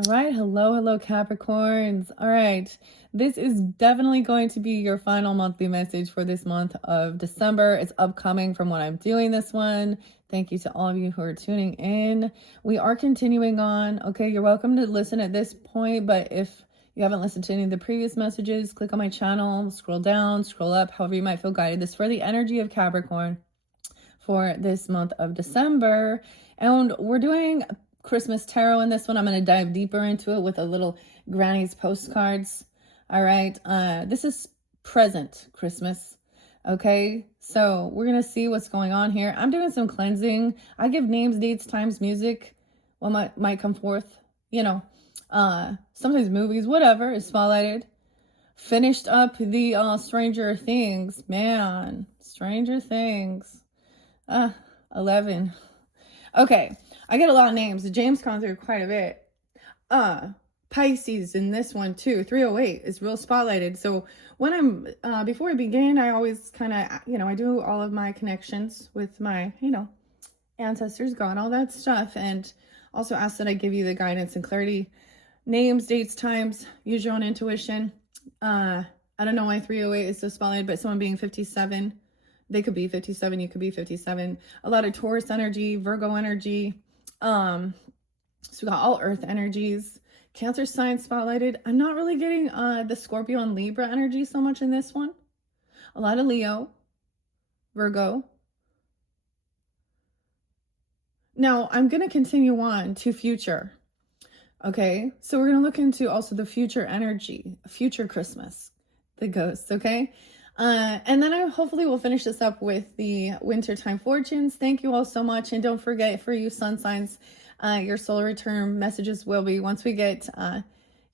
All right, hello, Capricorns. All right, this is definitely going to be your final monthly message for this month of December. It's upcoming from when I'm doing this one. Thank you to all of you who are tuning in. We are continuing on. Okay, you're welcome to listen at this point, but if you haven't listened to any of the previous messages, click on my channel, scroll down, scroll up, however you might feel guided. This is for the energy of Capricorn for this month of December. And we're doing Christmas tarot in this one. I'm going to dive deeper into it with a little Granny's postcards. All right. This is present Christmas. Okay. So we're going to see what's going on here. I'm doing some cleansing. I give names, dates, times, music. What might come forth, sometimes movies, whatever is spotlighted. Finished up the Stranger Things. Man, Stranger Things. 11. Okay, I get a lot of names. James comes through quite a bit. Pisces in this one too. 308 is real spotlighted. So when I'm before I begin, I always kind of I do all of my connections with my ancestors, God, all that stuff, and also ask that I give you the guidance and clarity. Names, dates, times. Use your own intuition. I don't know why 308 is so spotlighted, but someone being 57. They could be 57, you could be 57. A lot of Taurus energy, Virgo energy. So we got all earth energies. Cancer sign spotlighted. I'm not really getting the Scorpio and Libra energy so much in this one. A lot of Leo, Virgo. Now, I'm going to continue on to future. Okay, so we're going to look into also the future energy, future Christmas, the ghosts, okay? And then I hopefully will finish this up with the wintertime fortunes. Thank you all so much. And don't forget, for you sun signs, your solar return messages will be once we get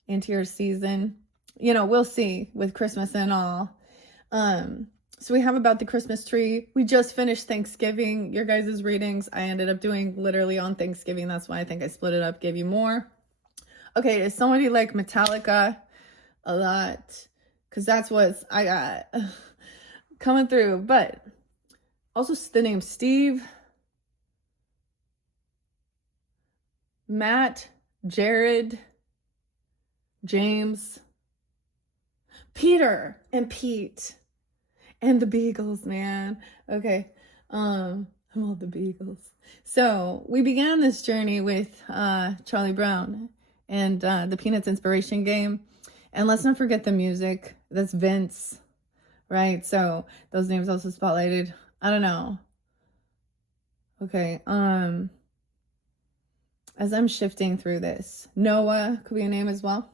into your season. We'll see with Christmas and all. So we have about the Christmas tree. We just finished Thanksgiving. Your guys' readings I ended up doing literally on Thanksgiving. That's why I think I split it up, gave you more. Okay, is somebody like Metallica? A lot. Because that's what I got coming through. But also the name Steve, Matt, Jared, James, Peter, and Pete. And the Beagles, man. Okay. I'm all the Beagles. So we began this journey with Charlie Brown and the Peanuts inspiration game. And let's not forget the music. That's Vince, right? So those names also spotlighted. I don't know. Okay. As I'm shifting through this, Noah could be a name as well.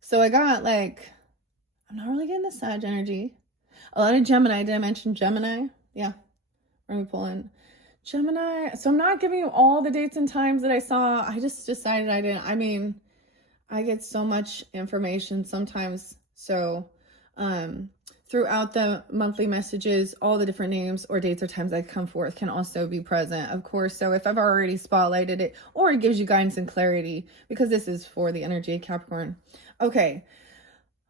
So I got I'm not really getting the Sag energy. A lot of Gemini. Did I mention Gemini? Yeah. Let me pull in Gemini. So I'm not giving you all the dates and times that I saw. I just decided I didn't. I mean, I get so much information sometimes. So throughout the monthly messages, all the different names or dates or times that come forth can also be present, of course. So if I've already spotlighted it, or it gives you guidance and clarity, because this is for the energy of Capricorn. Okay,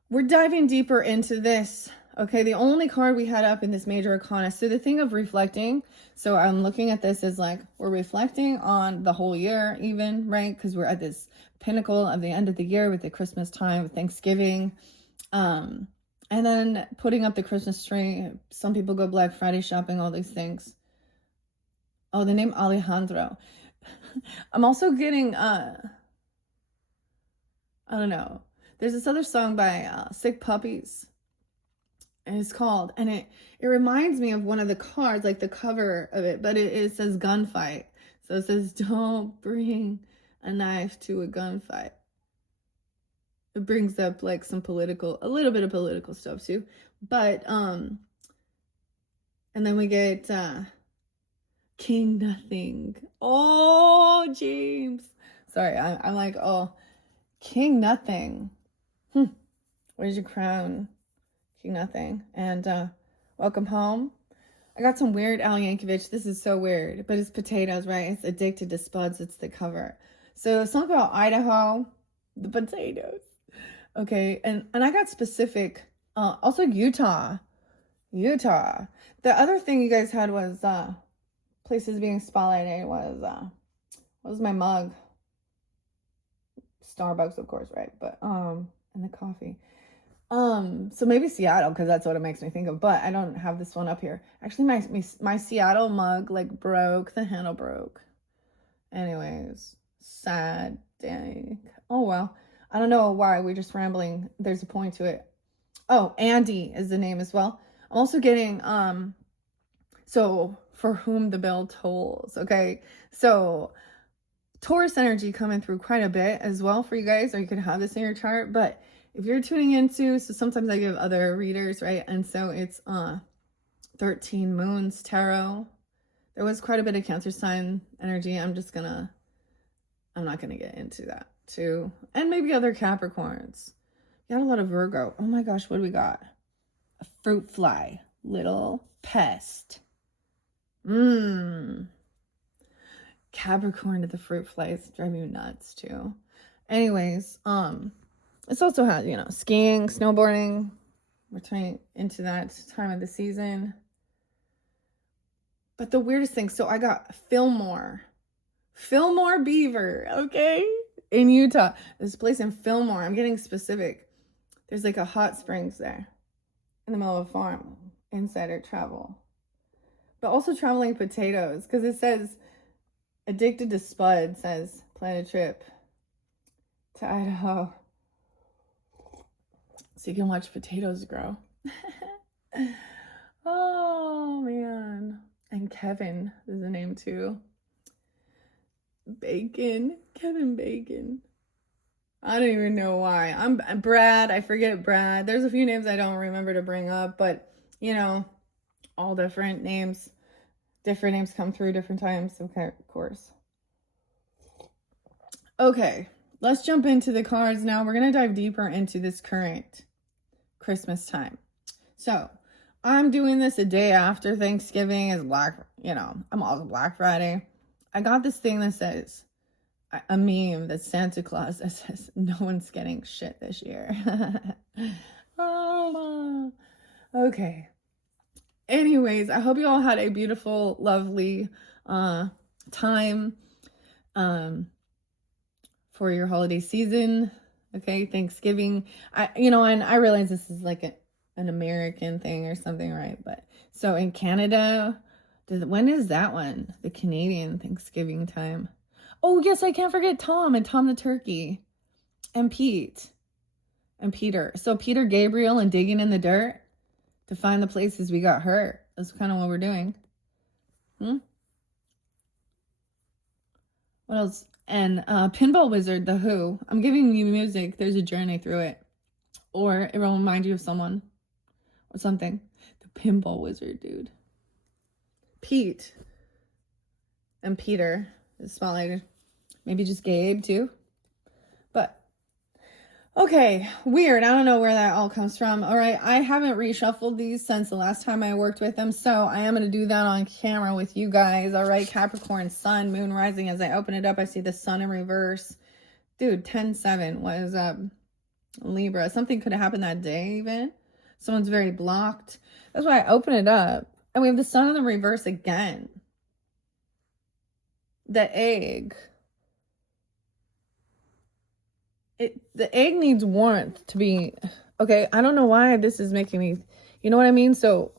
we're diving deeper into this. Okay, the only card we had up in this major arcana. So the thing of reflecting, so I'm looking at this as we're reflecting on the whole year even, right? Because we're at this pinnacle of the end of the year with the Christmas time, Thanksgiving, and then putting up the Christmas tree. Some people go Black Friday shopping, all these things. Oh, the name Alejandro. I'm also getting, I don't know. There's this other song by Sick Puppies. And it's called, and it reminds me of one of the cards, like the cover of it, but it says gunfight. So it says, don't bring a knife to a gunfight. It brings up a little bit of political stuff too. But, and then we get King Nothing. Oh, James. Sorry, I'm like, oh, King Nothing. Where's your crown? King Nothing. And welcome home. I got some weird Al Yankovic. This is so weird, but it's potatoes, right? It's addicted to spuds. It's the cover. So something about Idaho, the potatoes. Okay, and I got specific. Also Utah. The other thing you guys had was places being spotlighted was What was my mug? Starbucks, of course, right? But and the coffee. So maybe Seattle, because that's what it makes me think of. But I don't have this one up here. Actually, my Seattle mug like broke. The handle broke. Anyways, sad day. Oh well. I don't know why we're just rambling. There's a point to it. Oh, Andy is the name as well. I'm also getting so for whom the bell tolls. Okay, so Taurus energy coming through quite a bit as well for you guys, or you could have this in your chart. But if you're tuning into, so sometimes I give other readers, right? And so it's 13 moons tarot. There was quite a bit of Cancer sign energy. I'm not gonna get into that too. And maybe other Capricorns. Got a lot of Virgo. Oh my gosh, what do we got? A fruit fly, little pest. Capricorn to the fruit flies drive you nuts too. Anyways, it's also had, skiing, snowboarding. We're turning into that time of the season. But the weirdest thing, so I got Fillmore Beaver, okay? In Utah. This place in Fillmore. I'm getting specific. There's like a hot springs there in the middle of a farm. Insider travel. But also traveling potatoes, because it says addicted to spud, says plan a trip to Idaho so you can watch potatoes grow. Oh man. And Kevin is the name too. Kevin Bacon. I don't even know why. I'm Brad. I forget Brad. There's a few names I don't remember to bring up, but all different names. Different names come through different times, okay, of course. Okay, let's jump into the cards now. We're going to dive deeper into this current Christmas time. So, I'm doing this a day after Thanksgiving is I'm all Black Friday. I got this thing that says, a meme that Santa Claus that says, no one's getting shit this year. Oh, okay. Anyways, I hope you all had a beautiful, lovely time for your holiday season. Okay, Thanksgiving. And I realize this is like an American thing or something, right? But so in Canada, when is that one? The Canadian Thanksgiving time. Oh yes, I can't forget Tom and Tom the turkey, and Pete and Peter. So Peter Gabriel and digging in the dirt to find the places we got hurt. That's kind of what we're doing. What else? And Pinball Wizard, The Who. I'm giving you music. There's a journey through it. Or it will remind you of someone. Or something. The Pinball Wizard, dude. Pete. And Peter is spotlighted. Maybe just Gabe, too. But okay, weird. I don't know where that all comes from. All right, I haven't reshuffled these since the last time I worked with them, so I am going to do that on camera with you guys. All right, Capricorn, Sun, Moon, Rising. As I open it up, I see the Sun in reverse. Dude, 10-7. What is up? Libra. Something could have happened that day even. Someone's very blocked. That's why I open it up. And we have the Sun in the reverse again. The egg. The egg needs warmth to be okay. I don't know why this is making me, you know what I mean? So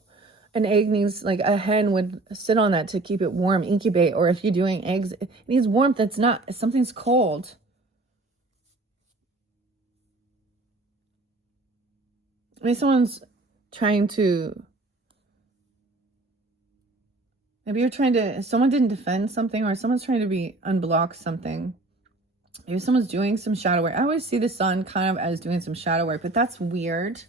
an egg needs, like a hen would sit on that to keep it warm, incubate. Or if you're doing eggs, it needs warmth. That's not, something's cold. Someone's trying to, maybe someone didn't defend something, or someone's trying to unblock something. Maybe someone's doing some shadow work. I always see the Sun kind of as doing some shadow work, but that's weird.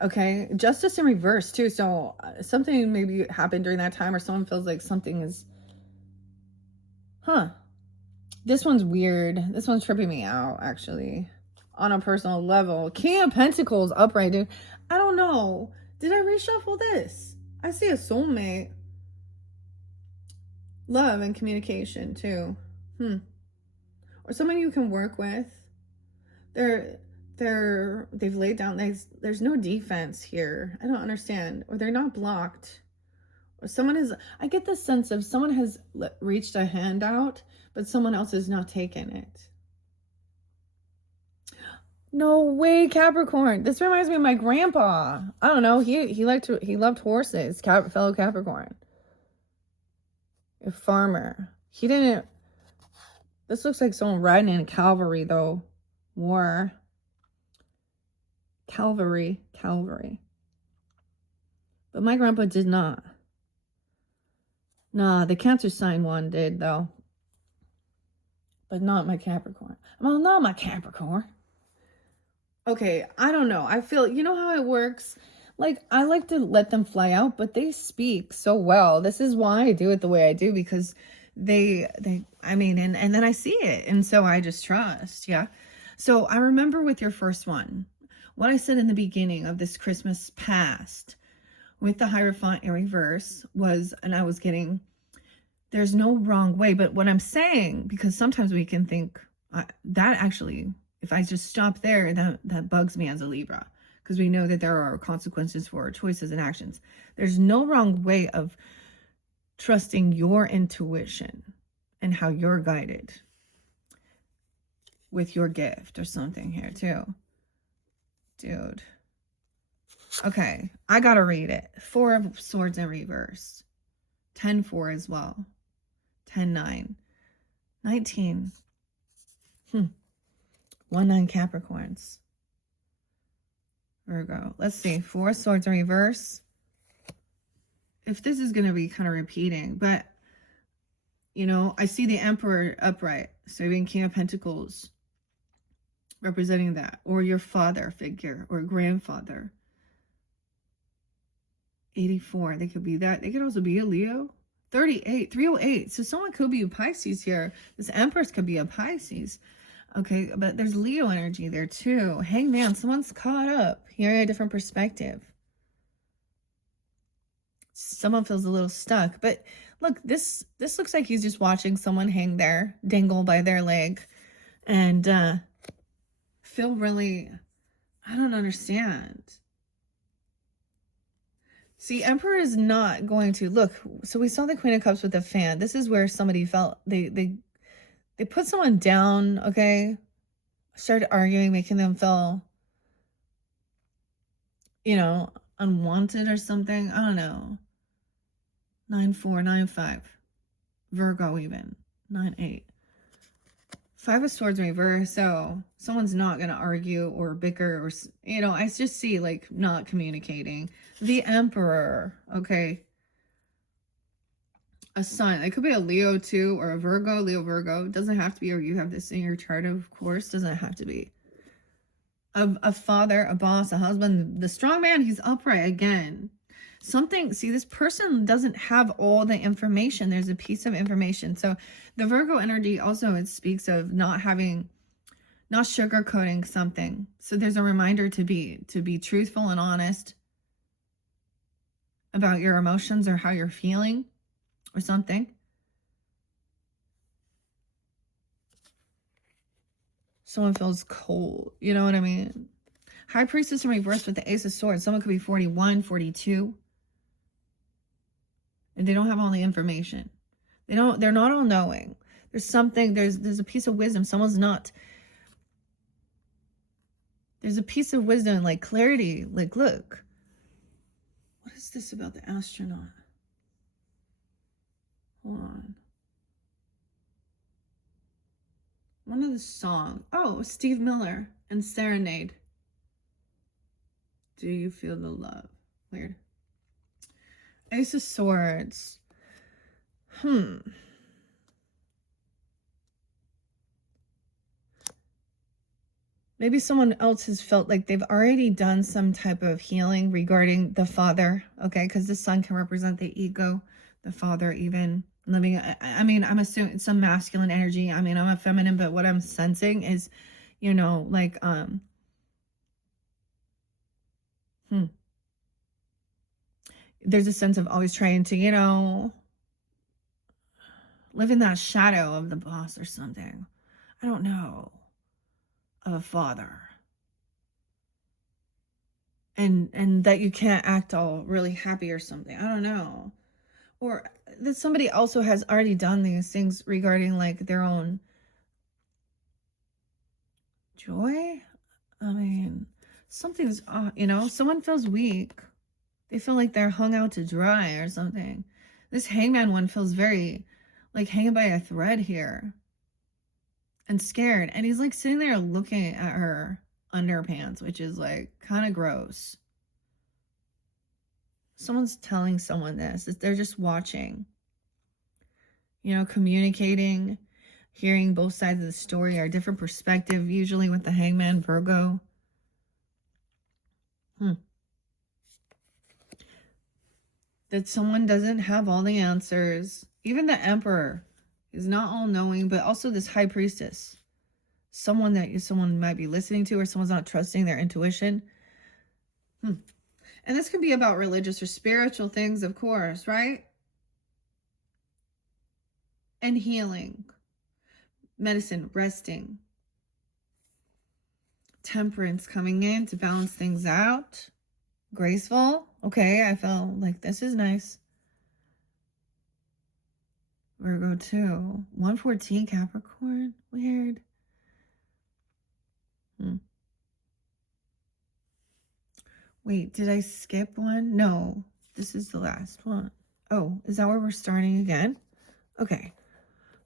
Okay. Justice in reverse too. So something maybe happened during that time, or someone feels like something is, this one's weird. This one's tripping me out, actually, on a personal level. King of Pentacles upright, dude. I don't know. Did I reshuffle this? I see a soulmate. Love and communication too. Or someone you can work with. They've laid down, there's no defense here. I don't understand. Or they're not blocked. Someone is, I get the sense of someone has reached a hand out, but someone else has not taken it. No way, Capricorn. This reminds me of my grandpa. I don't know. He loved horses. Fellow Capricorn. A farmer. He didn't. This looks like someone riding in cavalry though. War. Cavalry. But my grandpa did not. Nah, the Cancer sign one did though. But not my Capricorn. Well, not my Capricorn. Okay, I don't know. I feel, you know how it works? Like, I like to let them fly out, but they speak so well. This is why I do it the way I do, because I mean, and then I see it. And so I just trust. Yeah. So I remember with your first one, what I said in the beginning of this Christmas past with the Hierophant in reverse was, and I was getting, there's no wrong way. But what I'm saying, because sometimes we can think that actually, if I just stop there, that bugs me as a Libra, because we know that there are consequences for our choices and actions. There's no wrong way of trusting your intuition and how you're guided with your gift or something here too. Dude. Okay, I gotta read it. 4 of Swords in reverse. 10-4 as well. 10-9. 19. 1-9 Capricorns. Virgo. Let's see. 4 Swords in reverse. If this is going to be kind of repeating, but, you know, I see the Emperor upright. So even King of Pentacles representing that. Or your father figure or grandfather. 84. They could be that. They could also be a Leo. 38. 308. So someone could be a Pisces here. This Empress could be a Pisces. Okay, but there's Leo energy there too. Hangman, someone's caught up. Here, a different perspective. Someone feels a little stuck. But look, this looks like he's just watching someone hang there, dangle by their leg, and feel really, I don't understand. See, Emperor is not going to, look, so we saw the Queen of Cups with the fan. This is where somebody felt, they put someone down, okay? Started arguing, making them feel, you know, unwanted or something. I don't know. 9-4, 9-5. Virgo even. 9-8. 5 of Swords in reverse. So someone's not going to argue or bicker or, you know, I just see like not communicating. The Emperor, okay? A Sun. It could be a Leo too, or a Virgo. Leo, Virgo. It doesn't have to be, or you have this in your chart, of course. Doesn't have to be. A father, a boss, a husband. The strong man, he's upright again. Something, see, this person doesn't have all the information. There's a piece of information. So the Virgo energy also, it speaks of not sugarcoating something. So there's a reminder to be truthful and honest about your emotions or how you're feeling or something. Someone feels cold. You know what I mean? High Priestess in reverse with the Ace of Swords. Someone could be 41, 42. And they don't have all the information. They're not all knowing. There's something, there's a piece of wisdom. There's a piece of wisdom, like clarity. Like, look. What is this about the astronaut? Hold on. One of the songs. Oh, Steve Miller and Serenade. Do you feel the love? Weird. Ace of Swords. Maybe someone else has felt like they've already done some type of healing regarding the father, okay? Because the sun can represent the ego, the father even living. I mean, I'm assuming it's some masculine energy. I mean, I'm a feminine, but what I'm sensing is, you know, like, there's a sense of always trying to, you know, live in that shadow of the boss or something. I don't know. Of a father. And that you can't act all really happy or something. I don't know. or that somebody also has already done these things regarding like their own joy. I mean, something's, you know, someone feels weak. They feel like they're hung out to dry or something. This hangman one feels very like hanging by a thread here and scared. And he's like sitting there looking at her underpants, which is like kind of gross. Someone's telling someone this. They're just watching, you know, communicating, hearing both sides of the story, or a different perspective, usually with the hangman, Virgo. That someone doesn't have all the answers. Even the emperor is not all knowing, but also this high priestess. Someone that someone might be listening to, or someone's not trusting their intuition. And this could be about religious or spiritual things, of course, right? And healing, medicine, resting, temperance coming in to balance things out. Graceful. Okay, I feel like this is nice. Virgo 2. 114 Capricorn. Weird. Wait, did I skip one? No, this is the last one. Oh, is that where we're starting again? Okay.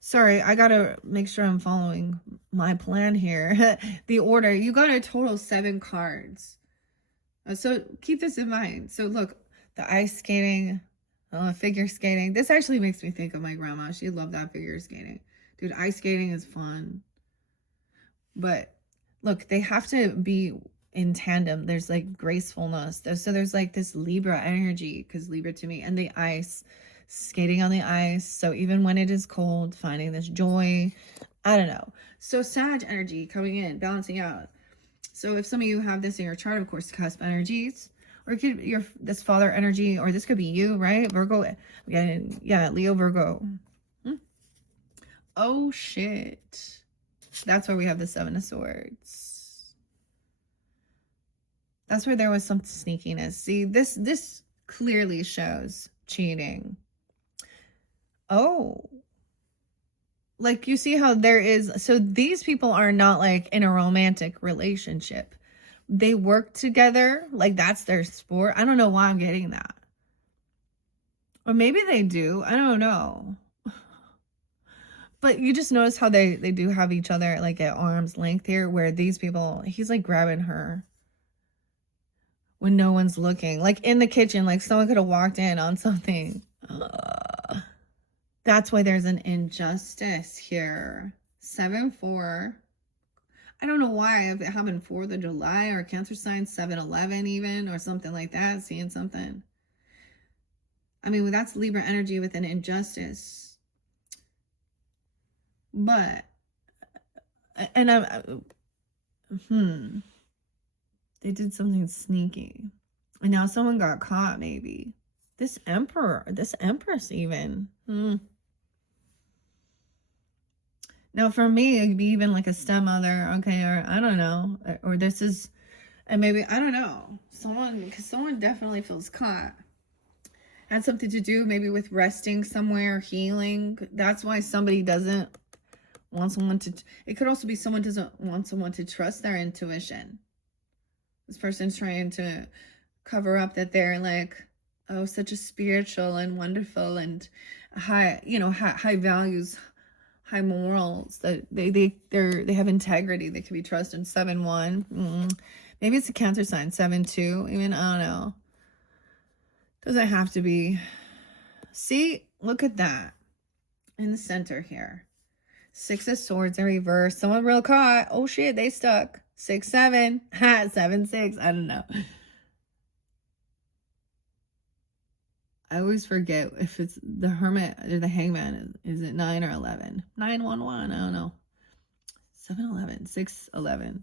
Sorry, I gotta make sure I'm following my plan here. The order. You got a total 7 cards. So keep this in mind. So look, the ice skating, figure skating. This actually makes me think of my grandma. She loved that figure skating. Dude, ice skating is fun. But look, they have to be in tandem. There's like gracefulness. So there's like this Libra energy, because Libra to me, and the ice, skating on the ice. So even when it is cold, finding this joy. I don't know. So Sag energy coming in, balancing out. So if some of you have this in your chart, of course, cusp energies, or it could be this father energy, or this could be you, right? Virgo, yeah, Leo, Virgo. Oh shit. That's where we have the 7 of Swords. That's where there was some sneakiness. See, this clearly shows cheating. Oh. Like, you see how there is, so these people are not like in a romantic relationship. They work together, like that's their sport. I don't know why I'm getting that. Or maybe they do. I don't know. But you just notice how they do have each other like at arm's length here, where these people, he's like grabbing her when no one's looking. Like in the kitchen, like someone could have walked in on something. That's why there's an injustice here. 7-4. I don't know why, if it happened 4th of July or Cancer sign, 7-11 even, or something like that, seeing something. I mean, that's Libra energy with an injustice. But, and they did something sneaky. And now someone got caught, maybe. This emperor, this empress even. Now, for me, it could be even like a stepmother, okay, or I don't know, or this is, and maybe, I don't know, because someone definitely feels caught. Had something to do maybe with resting somewhere, healing. That's why somebody doesn't want someone to, it could also be someone doesn't want someone to trust their intuition. This person's trying to cover up that they're like, oh, such a spiritual and wonderful and high, you know, high values, high morals, that they have integrity, they can be trusted. 7-1. Maybe it's a Cancer sign. 7-2 even, I don't know. Doesn't have to be. See, look at that in the center here. 6 of Swords in reverse. Someone real caught. Oh shit, they stuck. 6-7. 7-6. I don't know. I always forget if it's the Hermit or the Hangman. Is it 9 or 11? 9-1-1. I don't know. 7-11. 6-11.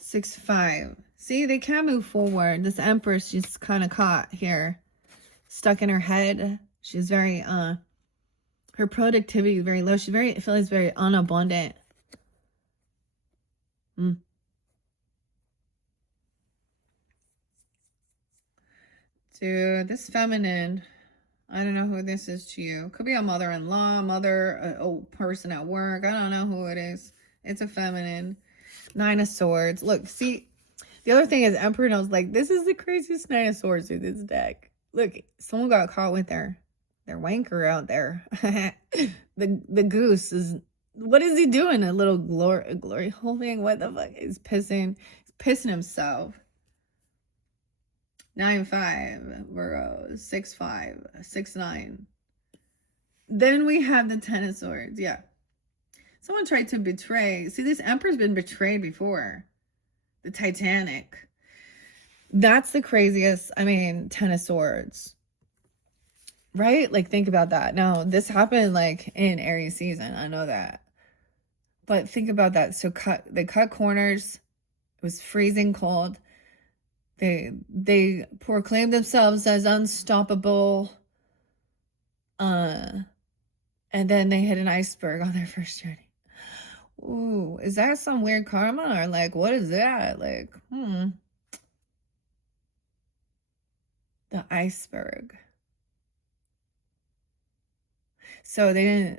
6-5. See, they can't move forward. This Empress, she's kind of caught here. Stuck in her head. She's very, her productivity is very low. She feels very unabundant. Dude, this feminine. I don't know who this is to you. Could be a mother-in-law, a person at work. I don't know who it is. It's a feminine. Nine of Swords. Look, see, the other thing is Emperor knows, like, this is the craziest Nine of Swords in this deck. Look, someone got caught with their wanker out there. the goose is, what is he doing? A little glory hole thing? What the fuck? He's pissing himself. 9-5, Virgo, 6-5, 6-9. Then we have the Ten of Swords. Yeah. Someone tried to betray. See, this Emperor's been betrayed before. The Titanic. That's the craziest. I mean, Ten of Swords. Right? Like, think about that. Now, this happened, like, in Aries season. I know that. But think about that. So, they cut corners. It was freezing cold. They proclaimed themselves as unstoppable. And then they hit an iceberg on their first journey. Ooh, is that some weird karma? Or like, what is that? Like, the iceberg. So they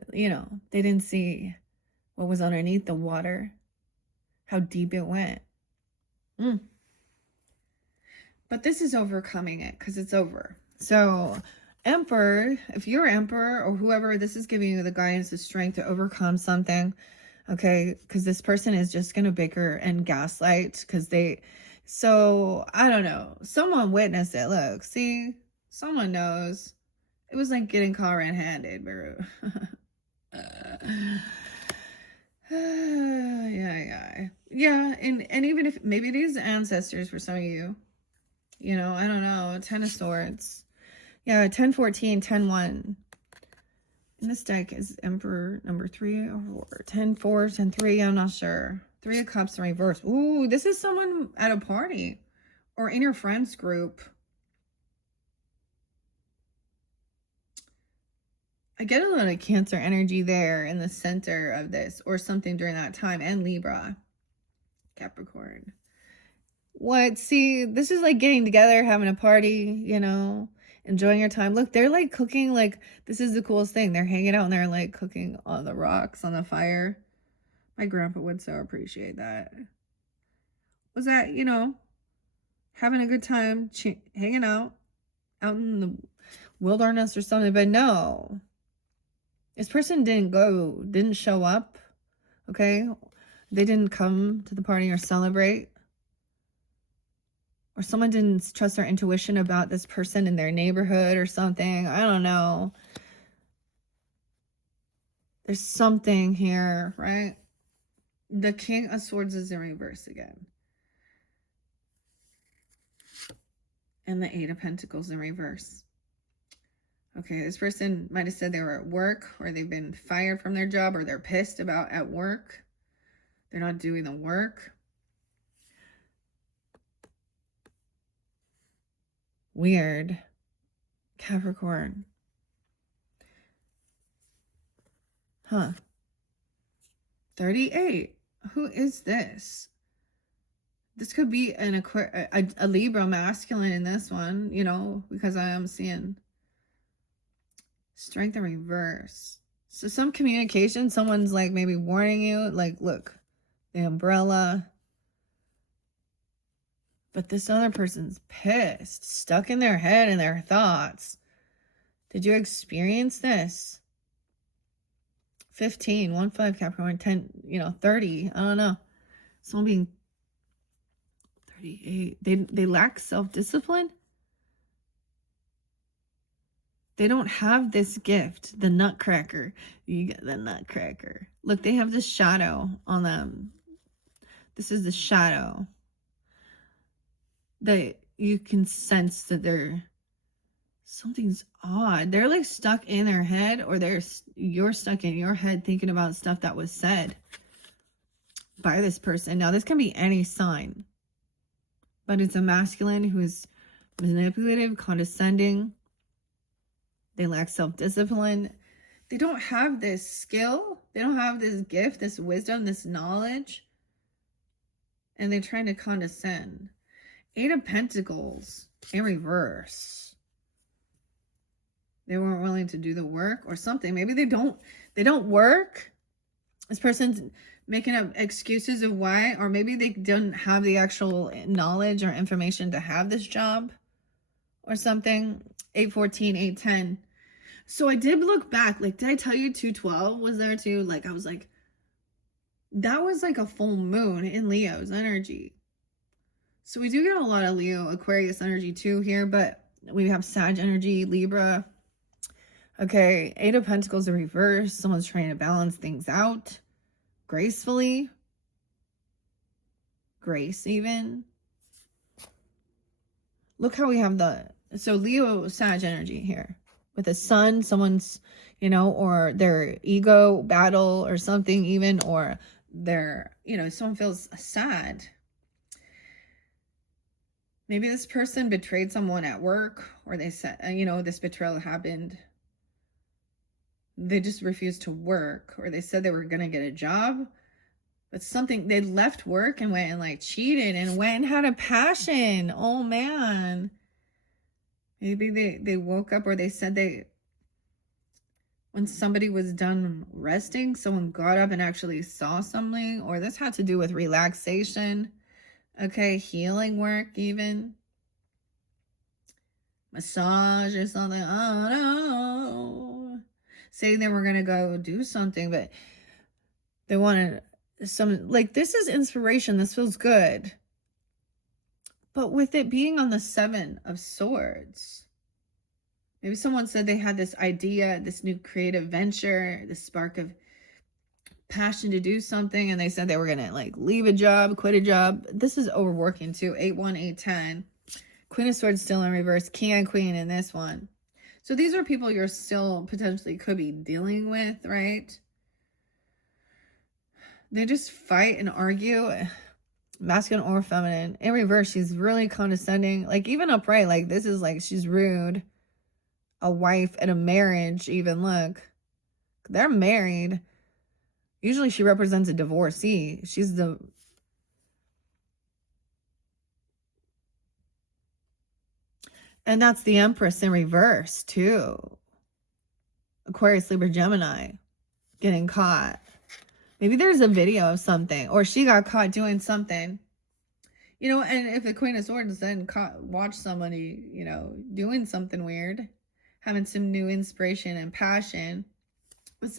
didn't see what was underneath the water, how deep it went. But this is overcoming it, because it's over. So Emperor, if you're Emperor or whoever, this is giving you the guidance, the strength to overcome something. Okay, because this person is just going to bicker and gaslight because so I don't know. Someone witnessed it. Look, see, someone knows. It was like getting caught red-handed, bro. Yeah, and even if maybe it is ancestors for some of you. You know, I don't know. 10 of Swords. Yeah, 10-14, 10-1. And this deck is Emperor number 3 or 4. 10-4, 10-3, I'm not sure. 3 of Cups in reverse. Ooh, this is someone at a party or in your friends group. I get a lot of Cancer energy there in the center of this, or something during that time, and Libra, Capricorn. What? See, this is like getting together, having a party, you know, enjoying your time. Look, they're like cooking, like, this is the coolest thing. They're hanging out and they're like cooking on the rocks, on the fire. My grandpa would so appreciate that. Was that, you know, having a good time, hanging out in the wilderness or something. But no, this person didn't show up. Okay, they didn't come to the party or celebrate. Or someone didn't trust their intuition about this person in their neighborhood or something. I don't know. There's something here, right? The King of Swords is in reverse again. And the 8 of Pentacles in reverse. Okay, this person might have said they were at work, or they've been fired from their job, or they're pissed about at work. They're not doing the work. Weird. Capricorn. Huh. 38. Who is this? This could be a Libra masculine in this one, you know, because I am seeing Strength in reverse. So some communication, someone's like maybe warning you, like, look, the umbrella. But this other person's pissed, stuck in their head and their thoughts. Did you experience this? 15, 1-5 Capricorn, 10, 30. I don't know. Someone being 38. They lack self-discipline. They don't have this gift, the nutcracker. You get the nutcracker. Look, they have this shadow on them. This is the shadow. That you can sense that something's odd. They're like stuck in their head, or you're stuck in your head thinking about stuff that was said by this person. Now, this can be any sign, but it's a masculine who is manipulative, condescending. They lack self-discipline. They don't have this skill. They don't have this gift, this wisdom, this knowledge. And they're trying to condescend. 8 of Pentacles in reverse. They weren't willing to do the work or something. Maybe they don't work. This person's making up excuses of why, or maybe they don't have the actual knowledge or information to have this job or something. 814, 810. So I did look back. Like, did I tell you 212 was there too? Like, I was like, that was like a full moon in Leo's energy. So we do get a lot of Leo, Aquarius energy too here, but we have Sag energy, Libra. Okay, 8 of Pentacles in reverse. Someone's trying to balance things out gracefully. Grace even. Look how we have so Leo, Sag energy here. With a sun, someone's, or their ego battle or something even, or someone feels sad. Maybe this person betrayed someone at work, or they said, this betrayal happened. They just refused to work, or they said they were going to get a job. But they left work and went and like cheated and went and had a passion. Oh man. Maybe they woke up, or they said when somebody was done resting, someone got up and actually saw something, or this had to do with relaxation. Okay, healing work even. Massage or something. Oh no. Saying they were going to go do something, but they wanted this is inspiration. This feels good. But with it being on the 7 of Swords, maybe someone said they had this idea, this new creative venture, this spark of passion to do something, and they said they were going to like leave a job, quit a job. This is overworking too. 8-1, 8-10. Queen of Swords still in reverse. King and Queen in this one. So these are people you're still potentially could be dealing with, right? They just fight and argue. Masculine or feminine. In reverse, she's really condescending. Like, even upright, like, this is like, she's rude. A wife at a marriage, even, look. They're married. Usually she represents a divorcee. She's the... And that's the Empress in reverse, too. Aquarius, Libra, Gemini. Getting caught. Maybe there's a video of something. Or she got caught doing something. And if the Queen of Swords then watch somebody, doing something weird. Having some new inspiration and passion.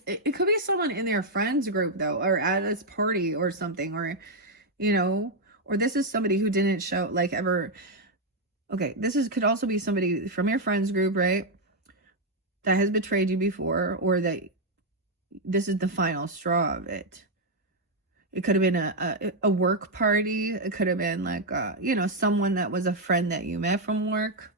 It could be someone in their friends group, though. Or at this party or something. Or, or this is somebody who didn't show, like, ever... Okay, could also be somebody from your friends group, right? That has betrayed you before, or that this is the final straw of it. It could have been a work party. It could have been like, someone that was a friend that you met from work.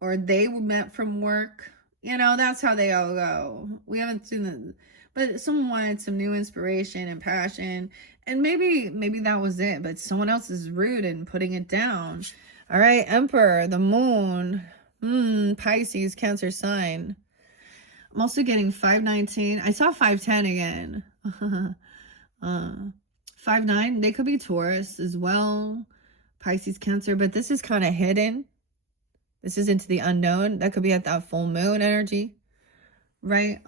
Or they met from work. That's how they all go. We haven't seen the... But someone wanted some new inspiration and passion. And maybe that was it. But someone else is rude and putting it down. All right, Emperor, the Moon. Pisces, Cancer sign. I'm also getting 519. I saw 510 again. 5-9. They could be Taurus as well. Pisces, Cancer. But this is kind of hidden. This is into the unknown. That could be at that full moon energy. Right?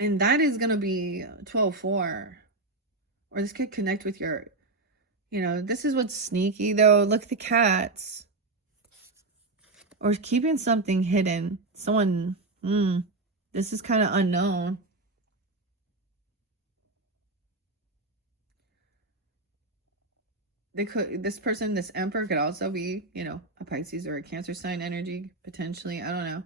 And that is going to be 12-4. Or this could connect with your... this is what's sneaky, though. Look at the cats. Or keeping something hidden. Someone... this is kind of unknown. This Emperor could also be, a Pisces or a Cancer sign energy, potentially. I don't know.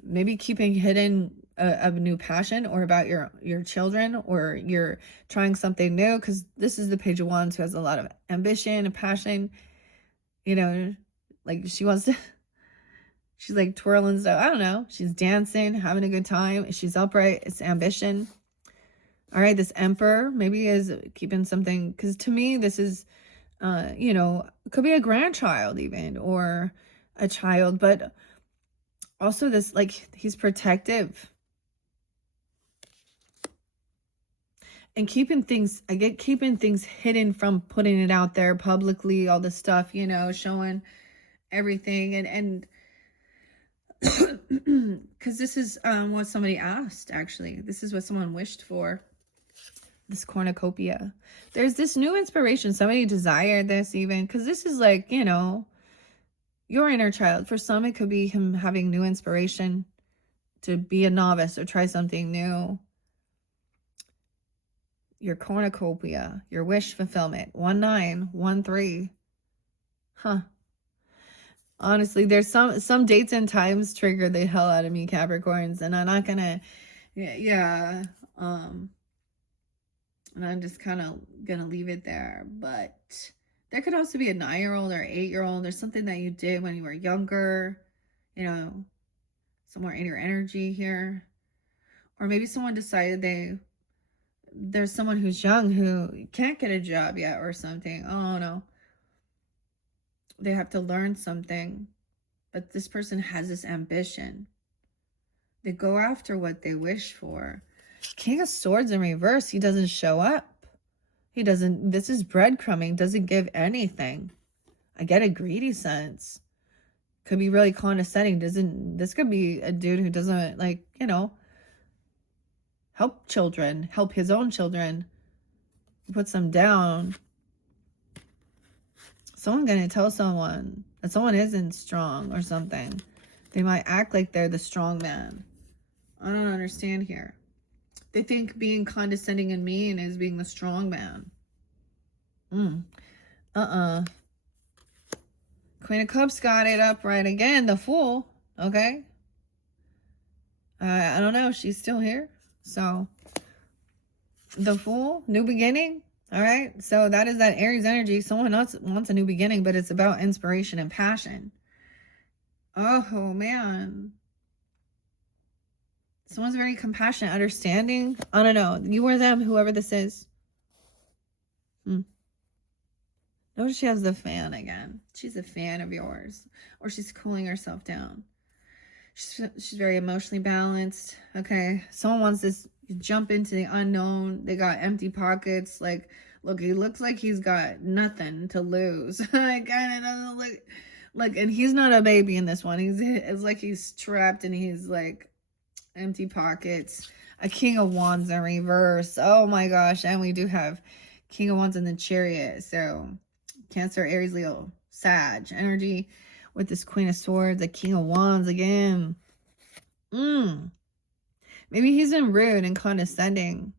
Maybe keeping hidden a new passion, or about your children, or you're trying something new, because this is the Page of Wands, who has a lot of ambition and passion. Like she wants to... She's like twirling stuff. I don't know. She's dancing, having a good time. She's upright. It's ambition. All right, this Emperor maybe is keeping something, because to me, this is, it could be a grandchild even, or a child, but also this, like, he's protective. And keeping things, I get keeping things hidden from putting it out there publicly, all the stuff, you know, showing everything. And because this is what somebody asked, actually. This is what someone wished for. This cornucopia. There's this new inspiration. Somebody desired this even, because this is like, you know, your inner child. For some, it could be him having new inspiration to be a novice or try something new. Your cornucopia, your wish fulfillment, 1913. Huh. Honestly, there's some dates and times trigger the hell out of me, Capricorns, and I'm not gonna, yeah, and I'm just kind of gonna leave it there. But there could also be a 9-year-old or 8-year-old or something that you did when you were younger, you know, somewhere in your energy here. Or maybe someone decided there's someone who's young who can't get a job yet or something. Oh no. They have to learn something. But this person has this ambition. They go after what they wish for. King of Swords in reverse. He doesn't show up. He doesn't. This is breadcrumbing. Doesn't give anything. I get a greedy sense. Could be really condescending. This could be a dude who doesn't, like, you know, help children, help his own children, puts them down. Someone's going to tell someone that someone isn't strong or something. They might act like they're the strong man. I don't understand here. They think being condescending and mean is being the strong man. Queen of Cups got it upright again. The Fool. Okay. I don't know. She's still here. So, the Fool, new beginning. All right. So that is that Aries energy. Someone else wants a new beginning, but it's about inspiration and passion. Oh, man. Someone's very compassionate, understanding. I don't know. You or them, whoever this is. Notice she has the fan again. She's a fan of yours. Or she's cooling herself down. She's very emotionally balanced. Okay. Someone wants this jump into the unknown. They got empty pockets. Like, look, he looks like he's got nothing to lose. Like, kind of doesn't look like, and he's not a baby in this one. It's like he's trapped and he's like empty pockets. A King of Wands in reverse. Oh my gosh. And we do have King of Wands in the Chariot. So Cancer, Aries, Leo, Sag energy with this Queen of Swords, the King of Wands again. Maybe he's been rude and condescending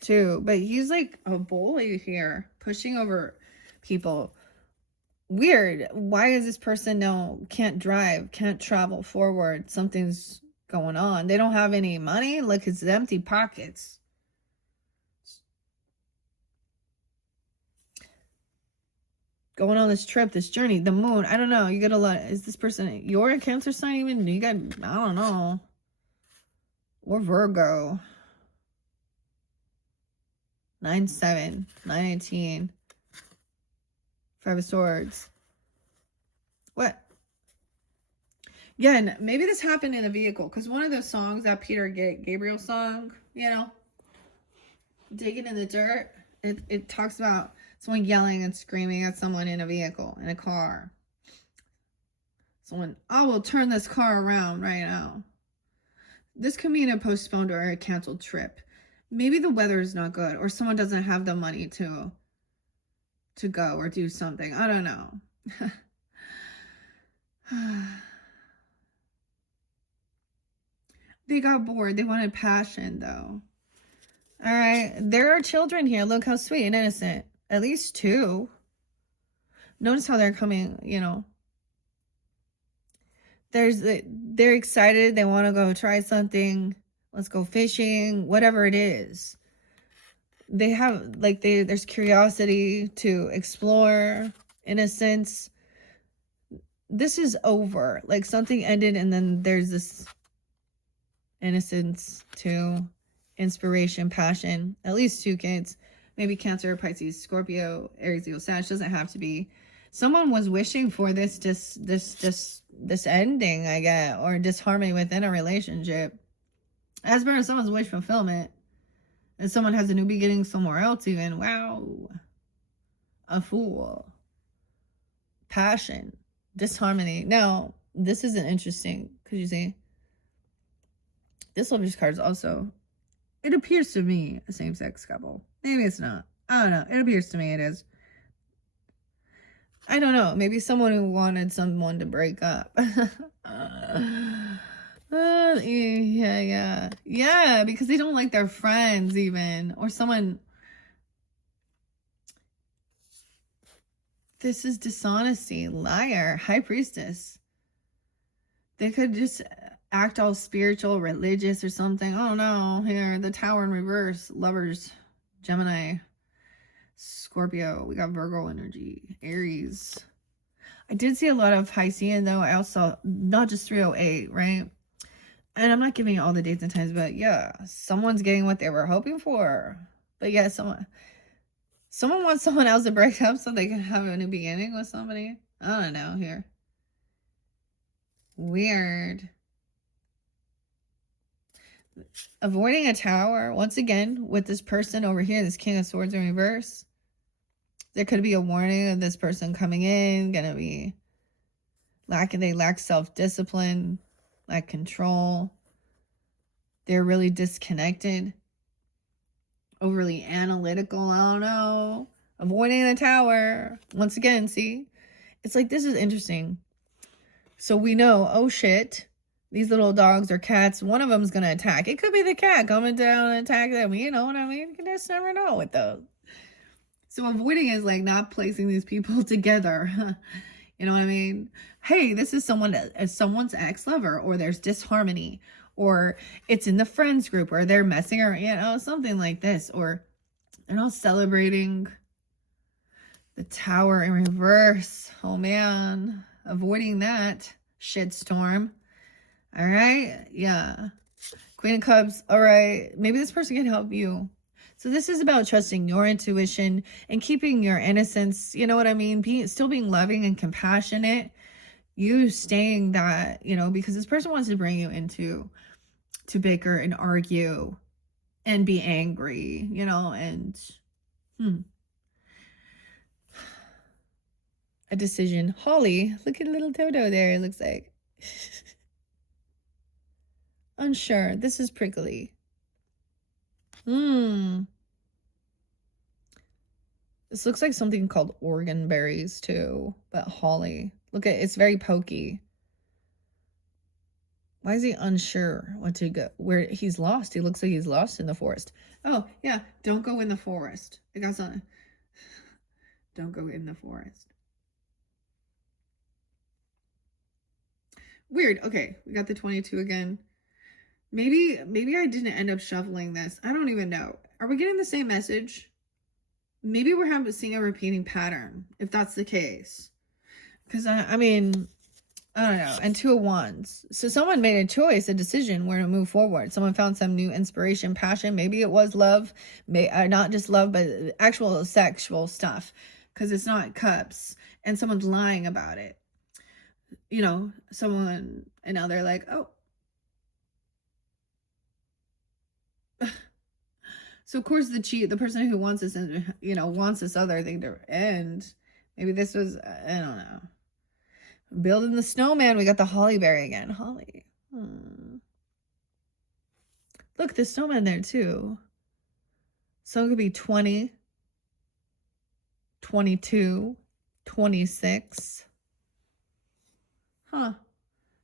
too, but he's like a bully here, pushing over people. Weird. Why is this person can't drive, can't travel forward? Something's going on. They don't have any money. Look, it's empty pockets. Going on this trip, this journey, the moon. I don't know. You get a lot. Is this person you're a Cancer sign even? You got, I don't know. Or Virgo. 9-7, 9-18. 5 of Swords. What? Again, maybe this happened in a vehicle. Because one of those songs, that Peter Gabriel song, you know, Digging in the Dirt, it talks about someone yelling and screaming at someone in a vehicle, in a car. Someone, I will turn this car around right now. This could mean a postponed or a canceled trip. Maybe the weather is not good, or someone doesn't have the money to go or do something. I don't know. They got bored. They wanted passion, though. All right. There are children here. Look how sweet and innocent. At least 2. Notice how they're coming, you know. They're excited. They want to go try something. Let's go fishing. Whatever it is. They have, like, there's curiosity to explore, innocence. This is over. Like, something ended and then there's this innocence to inspiration, passion. At least 2 kids. Maybe Cancer, Pisces, Scorpio, Aries, Leo, Sag. Doesn't have to be. Someone was wishing for this ending, I get, or disharmony within a relationship. As per someone's wish fulfillment. And someone has a new beginning somewhere else even. Wow. A fool. Passion. Disharmony. Now, this isn't interesting. Because you see, this Lovers card is also, it appears to me, a same-sex couple. Maybe it's not. I don't know. It appears to me it is. I don't know. Maybe someone who wanted someone to break up. Yeah, because they don't like their friends even. Or someone. This is dishonesty, liar, high priestess. They could just act all spiritual, religious or something. Oh no, here, the Tower in reverse. Lovers, Gemini, Scorpio. We got Virgo energy, Aries. I did see a lot of Piscean though. I also, not just 308, right? And I'm not giving you all the dates and times, but yeah, someone's getting what they were hoping for. But yeah, someone wants someone else to break up so they can have a new beginning with somebody. I don't know here. Weird. Avoiding a tower. Once again, with this person over here, this King of Swords in reverse. There could be a warning of this person coming in, gonna be they lack self-discipline, lack control. They're really disconnected. Overly analytical, I don't know. Avoiding the tower. Once again, see? It's like, this is interesting. So we know, oh shit, these little dogs or cats, one of them's going to attack. It could be the cat coming down and attack them. You know what I mean? You can just never know with those. So avoiding is like not placing these people together. You know what I mean? Hey, this is someone's ex-lover, or there's disharmony, or it's in the friends group, or they're messing around, you know, something like this, or they're not celebrating the Tower in reverse. Oh man, avoiding that shitstorm. All right, yeah. Queen of Cups. All right, maybe this person can help you. So this is about trusting your intuition and keeping your innocence. You know what I mean? Still being loving and compassionate. You staying that, you know, because this person wants to bring you into to bicker and argue and be angry, you know, and a decision. Holly, look at little Toto there, it looks like. Unsure. This is prickly. This looks like something called organ berries too, but holly. Look at it's very pokey. Why is he unsure what to go? Where he's lost? He looks like he's lost in the forest. Oh yeah, don't go in the forest. I got something. Don't go in the forest. Weird. Okay, we got the 22 again. Maybe I didn't end up shuffling this. I don't even know. Are we getting the same message? Maybe we're seeing a repeating pattern, if that's the case. Because, I mean, I don't know. And 2 of Wands. So someone made a choice, a decision where to move forward. Someone found some new inspiration, passion. Maybe it was love. Not just love, but actual sexual stuff. Because it's not cups. And someone's lying about it. You know, and now they're like, oh. So of course the person who wants this, you know, wants this other thing to end. Maybe this was, I don't know. Building the snowman. We got the hollyberry again. Holly. Look, the snowman there too. So it could be 20, 22, 26.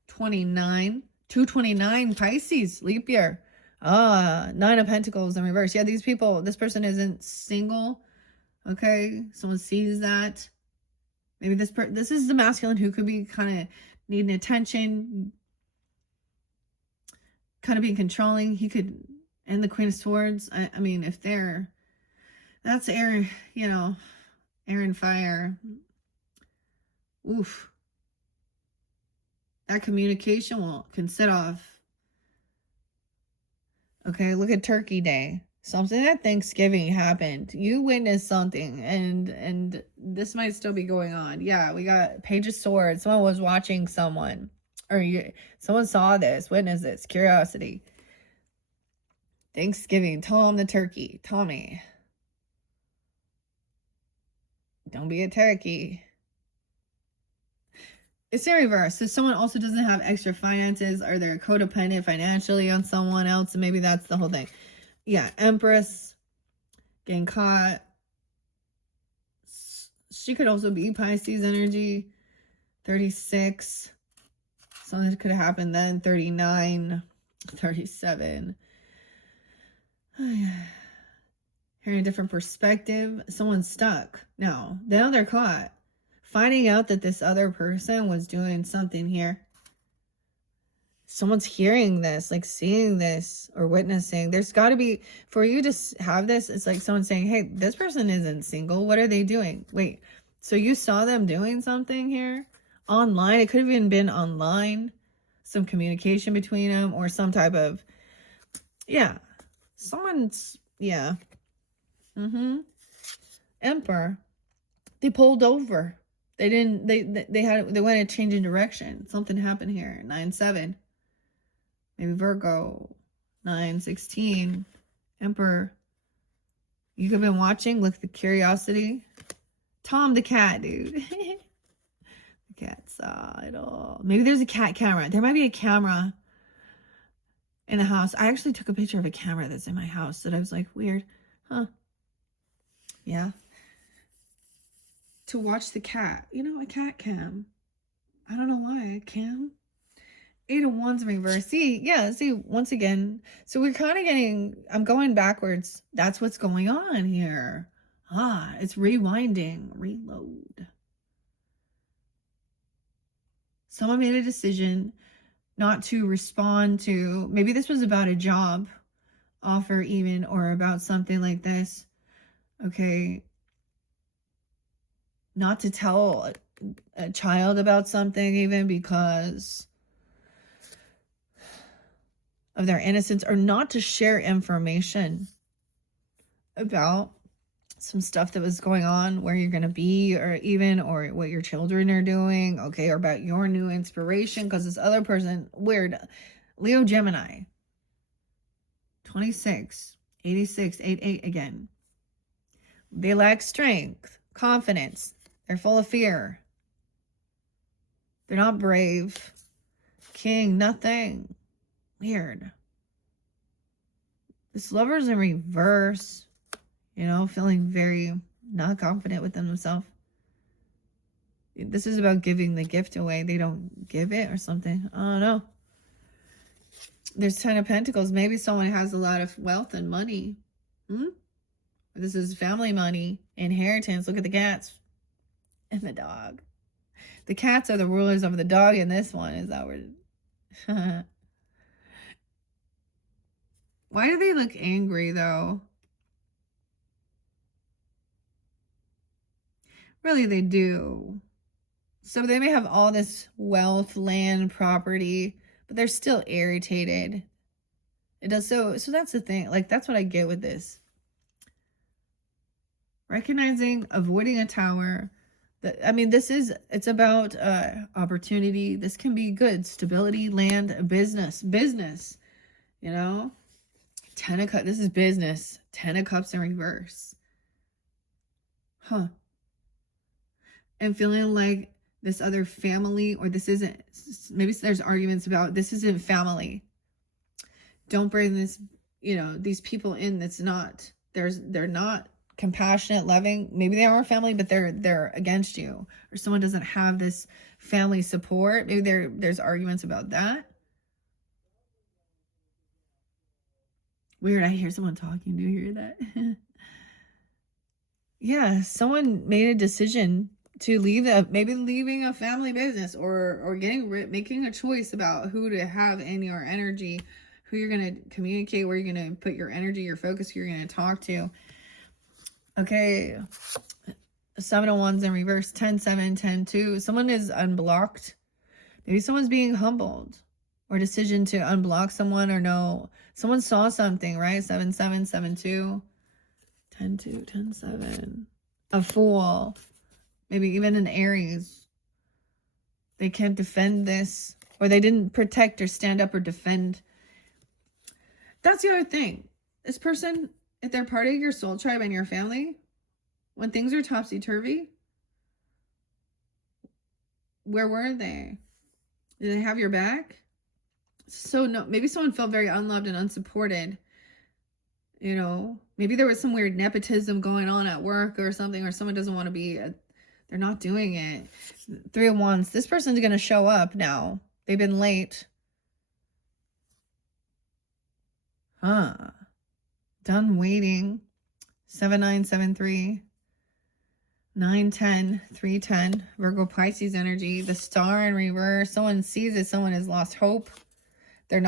29. 229 Pisces. Leap year. 9 of Pentacles in reverse. Yeah, this person isn't single. Okay, someone sees that. Maybe this is the masculine who could be kind of needing attention, kind of being controlling. He could, and the Queen of Swords. I mean, if that's air, you know, air and fire. Oof. That communication can set off. Okay, look at Turkey Day. Something at Thanksgiving happened. You witnessed something, and this might still be going on. Yeah, we got Page of Swords. Someone was watching someone, or someone saw this, witnessed this, curiosity. Thanksgiving, Tom the turkey. Tommy, don't be a turkey. It's in reverse. So someone also doesn't have extra finances, or they're codependent financially on someone else, and maybe that's the whole thing. Yeah, Empress, getting caught. She could also be Pisces energy. 36. Something could have happened then. 39, 37. Hearing a different perspective. Someone's stuck. Now they're caught. Finding out that this other person was doing something here. Someone's hearing this, like seeing this or witnessing. There's got to be, for you to have this, it's like someone saying, hey, this person isn't single. What are they doing? Wait, so you saw them doing something here? Online? It could have even been online. Some communication between them, or some type of, yeah. Someone's, yeah. Emperor. They pulled over. They didn't, they went a change in direction. Something happened here. 9-7. Maybe Virgo. 9-16. Emperor. You could have been watching. Look at the curiosity. Tom the cat, dude. The cat saw it all. Maybe there's a cat camera. There might be a camera in the house. I actually took a picture of a camera that's in my house that I was like, weird. Huh. Yeah. To watch the cat. You know, a cat cam. I don't know why. A cam. 8 of Wands in reverse. See, once again. So we're kind of getting, I'm going backwards. That's what's going on here. It's rewinding. Reload. Someone made a decision not to respond to, maybe this was about a job offer even, or about something like this. Okay. Not to tell a child about something even because of their innocence, or not to share information about some stuff that was going on, where you're going to be, or what your children are doing, okay, or about your new inspiration, because this other person, weird, Leo, Gemini, 26, 86, 88 again. They lack strength, confidence. They're full of fear. They're not brave. King, nothing. Weird. This Lover's in reverse. You know, feeling very not confident within themselves. This is about giving the gift away. They don't give it or something. I don't know. There's 10 of Pentacles. Maybe someone has a lot of wealth and money. This is family money, inheritance. Look at the cats and the dog. The cats are the rulers over the dog in this one. Is that where? Why do they look angry though? Really, they do. So they may have all this wealth, land, property, but they're still irritated. It does so that's the thing. Like, that's what I get with this. Recognizing, avoiding a tower. I mean, it's about opportunity. This can be good. Stability, land, business, you know? 10 of Cups, this is business. 10 of Cups in reverse. And feeling like this other family, or this isn't, maybe there's arguments about this isn't family. Don't bring this, these people in that's not, they're not compassionate, loving. Maybe they are a family, but they're against you, or someone doesn't have this family support. Maybe there's arguments about that. Weird, I hear someone talking. Do you hear that? Yeah, someone made a decision to leave maybe leaving a family business, or making a choice about who to have in your energy, who you're going to communicate, where you're going to put your energy, your focus, who you're going to talk to. Okay. 7 of Wands in reverse. 10-7, 10-2. Someone is unblocked. Maybe someone's being humbled, or decision to unblock someone, or no. Someone saw something, right? 7-7, 7-2. 10-2, 10-7. A Fool. Maybe even an Aries. They can't defend this, or they didn't protect or stand up or defend. That's the other thing. This person, if they're part of your soul tribe and your family, when things are topsy-turvy, where were they? Did they have your back? So no, maybe someone felt very unloved and unsupported. You know, maybe there was some weird nepotism going on at work or something, or someone doesn't want to be, they're not doing it. 3 of Wands, this person's going to show up now. They've been late. Done waiting. 7973. 910. 310. Virgo Pisces energy. The star in reverse. Someone sees it. Someone has lost hope. They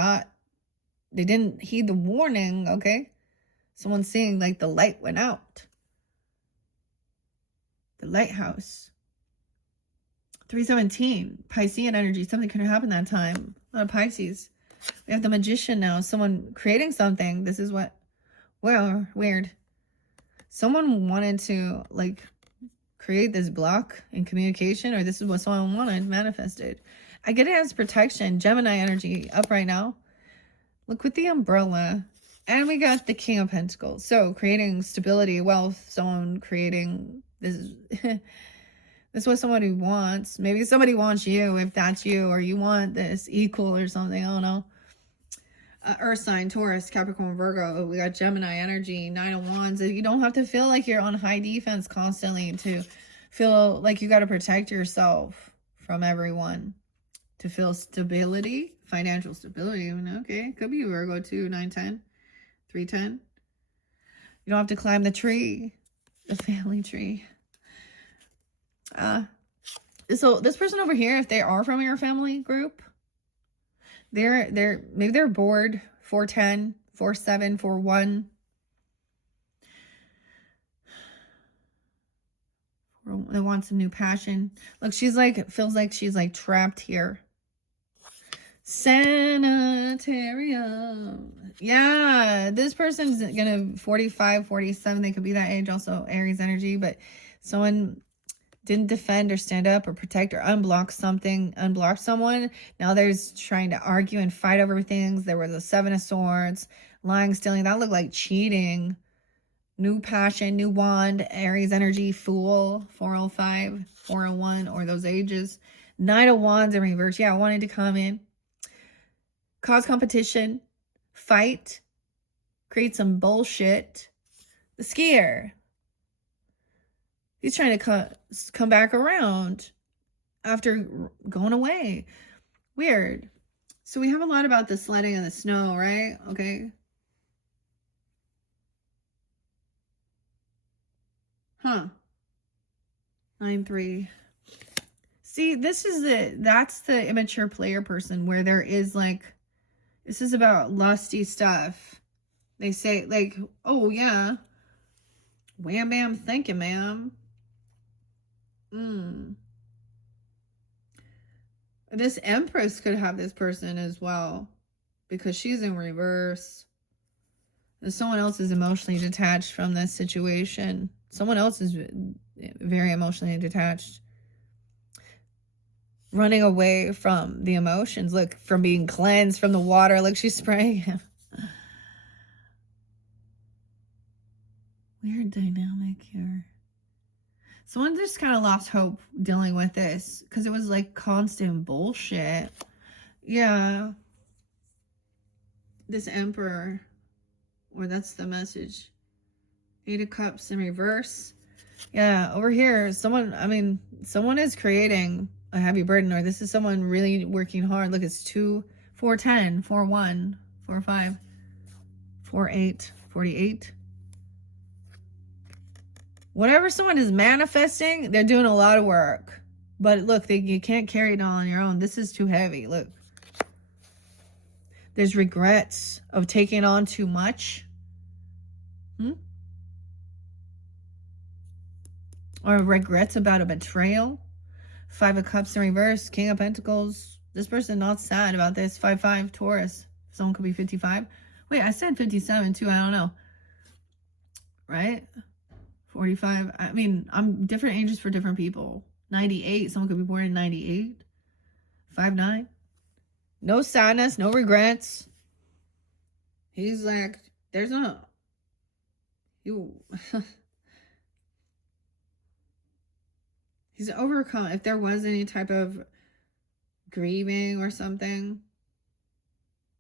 didn't heed the warning, okay? Someone's seeing like the light went out. The lighthouse. 317. Piscean energy. Something could have happened that time. A lot of Pisces. We have the Magician now. Someone creating something. This is what... Well, weird. Someone wanted to like create this block in communication, or this is what someone wanted manifested. I get it as protection. Gemini energy up right now. Look with the umbrella. And we got the King of Pentacles. So creating stability, wealth, someone creating this. This is what somebody wants. Maybe somebody wants you, if that's you, or you want this equal or something. I don't know. Earth sign, Taurus, Capricorn, Virgo. We got Gemini energy, 9 of Wands. You don't have to feel like you're on high defense constantly to feel like you got to protect yourself from everyone. To feel stability, financial stability. Okay, could be Virgo too, 910, 310. You don't have to climb the tree, the family tree. So this person over here, if they are from your family group, maybe they're bored. 410, 47, 41. They want some new passion. Look, she's like, feels like she's like trapped here. Sanitarium. Yeah, this person's gonna 45, 47. They could be that age. Also Aries energy, but someone didn't defend or stand up or protect or unblock something, unblock someone. Now there's trying to argue and fight over things. There was a 7 of Swords, lying, stealing. That looked like cheating. New passion, new wand, Aries energy, Fool, 405, 401, or those ages. 9 of Wands in reverse. Yeah, wanting to come in, cause competition, fight, create some bullshit. The skier. He's trying to come back around after going away. Weird. So we have a lot about the sledding and the snow, right? Okay. 9-3. See, that's the immature player person where there is like, this is about lusty stuff. They say like, oh yeah, wham bam, thank you, ma'am. This Empress could have this person as well because she's in reverse. And someone else is emotionally detached from this situation. Someone else is very emotionally detached. Running away from the emotions. Look, from being cleansed from the water. Look, she's spraying him. Weird dynamic here. Someone just kind of lost hope dealing with this because it was like constant bullshit. Yeah. This Emperor, or that's the message. 8 of Cups in reverse. Yeah, over here, someone is creating a heavy burden, or this is someone really working hard. Look, it's 2, 410, 41, 45, 48, 48. Whatever someone is manifesting, they're doing a lot of work. But look, you can't carry it all on your own. This is too heavy. Look. There's regrets of taking on too much. Or regrets about a betrayal. 5 of Cups in reverse. King of Pentacles. This person not sad about this. 5-5 Taurus. Someone could be 55. Wait, I said 57 too. I don't know. Right? 45. I mean, I'm different ages for different people. 98. Someone could be born in 98. 5-9. No sadness. No regrets. He's like, there's not, you, he's overcome. If there was any type of grieving or something,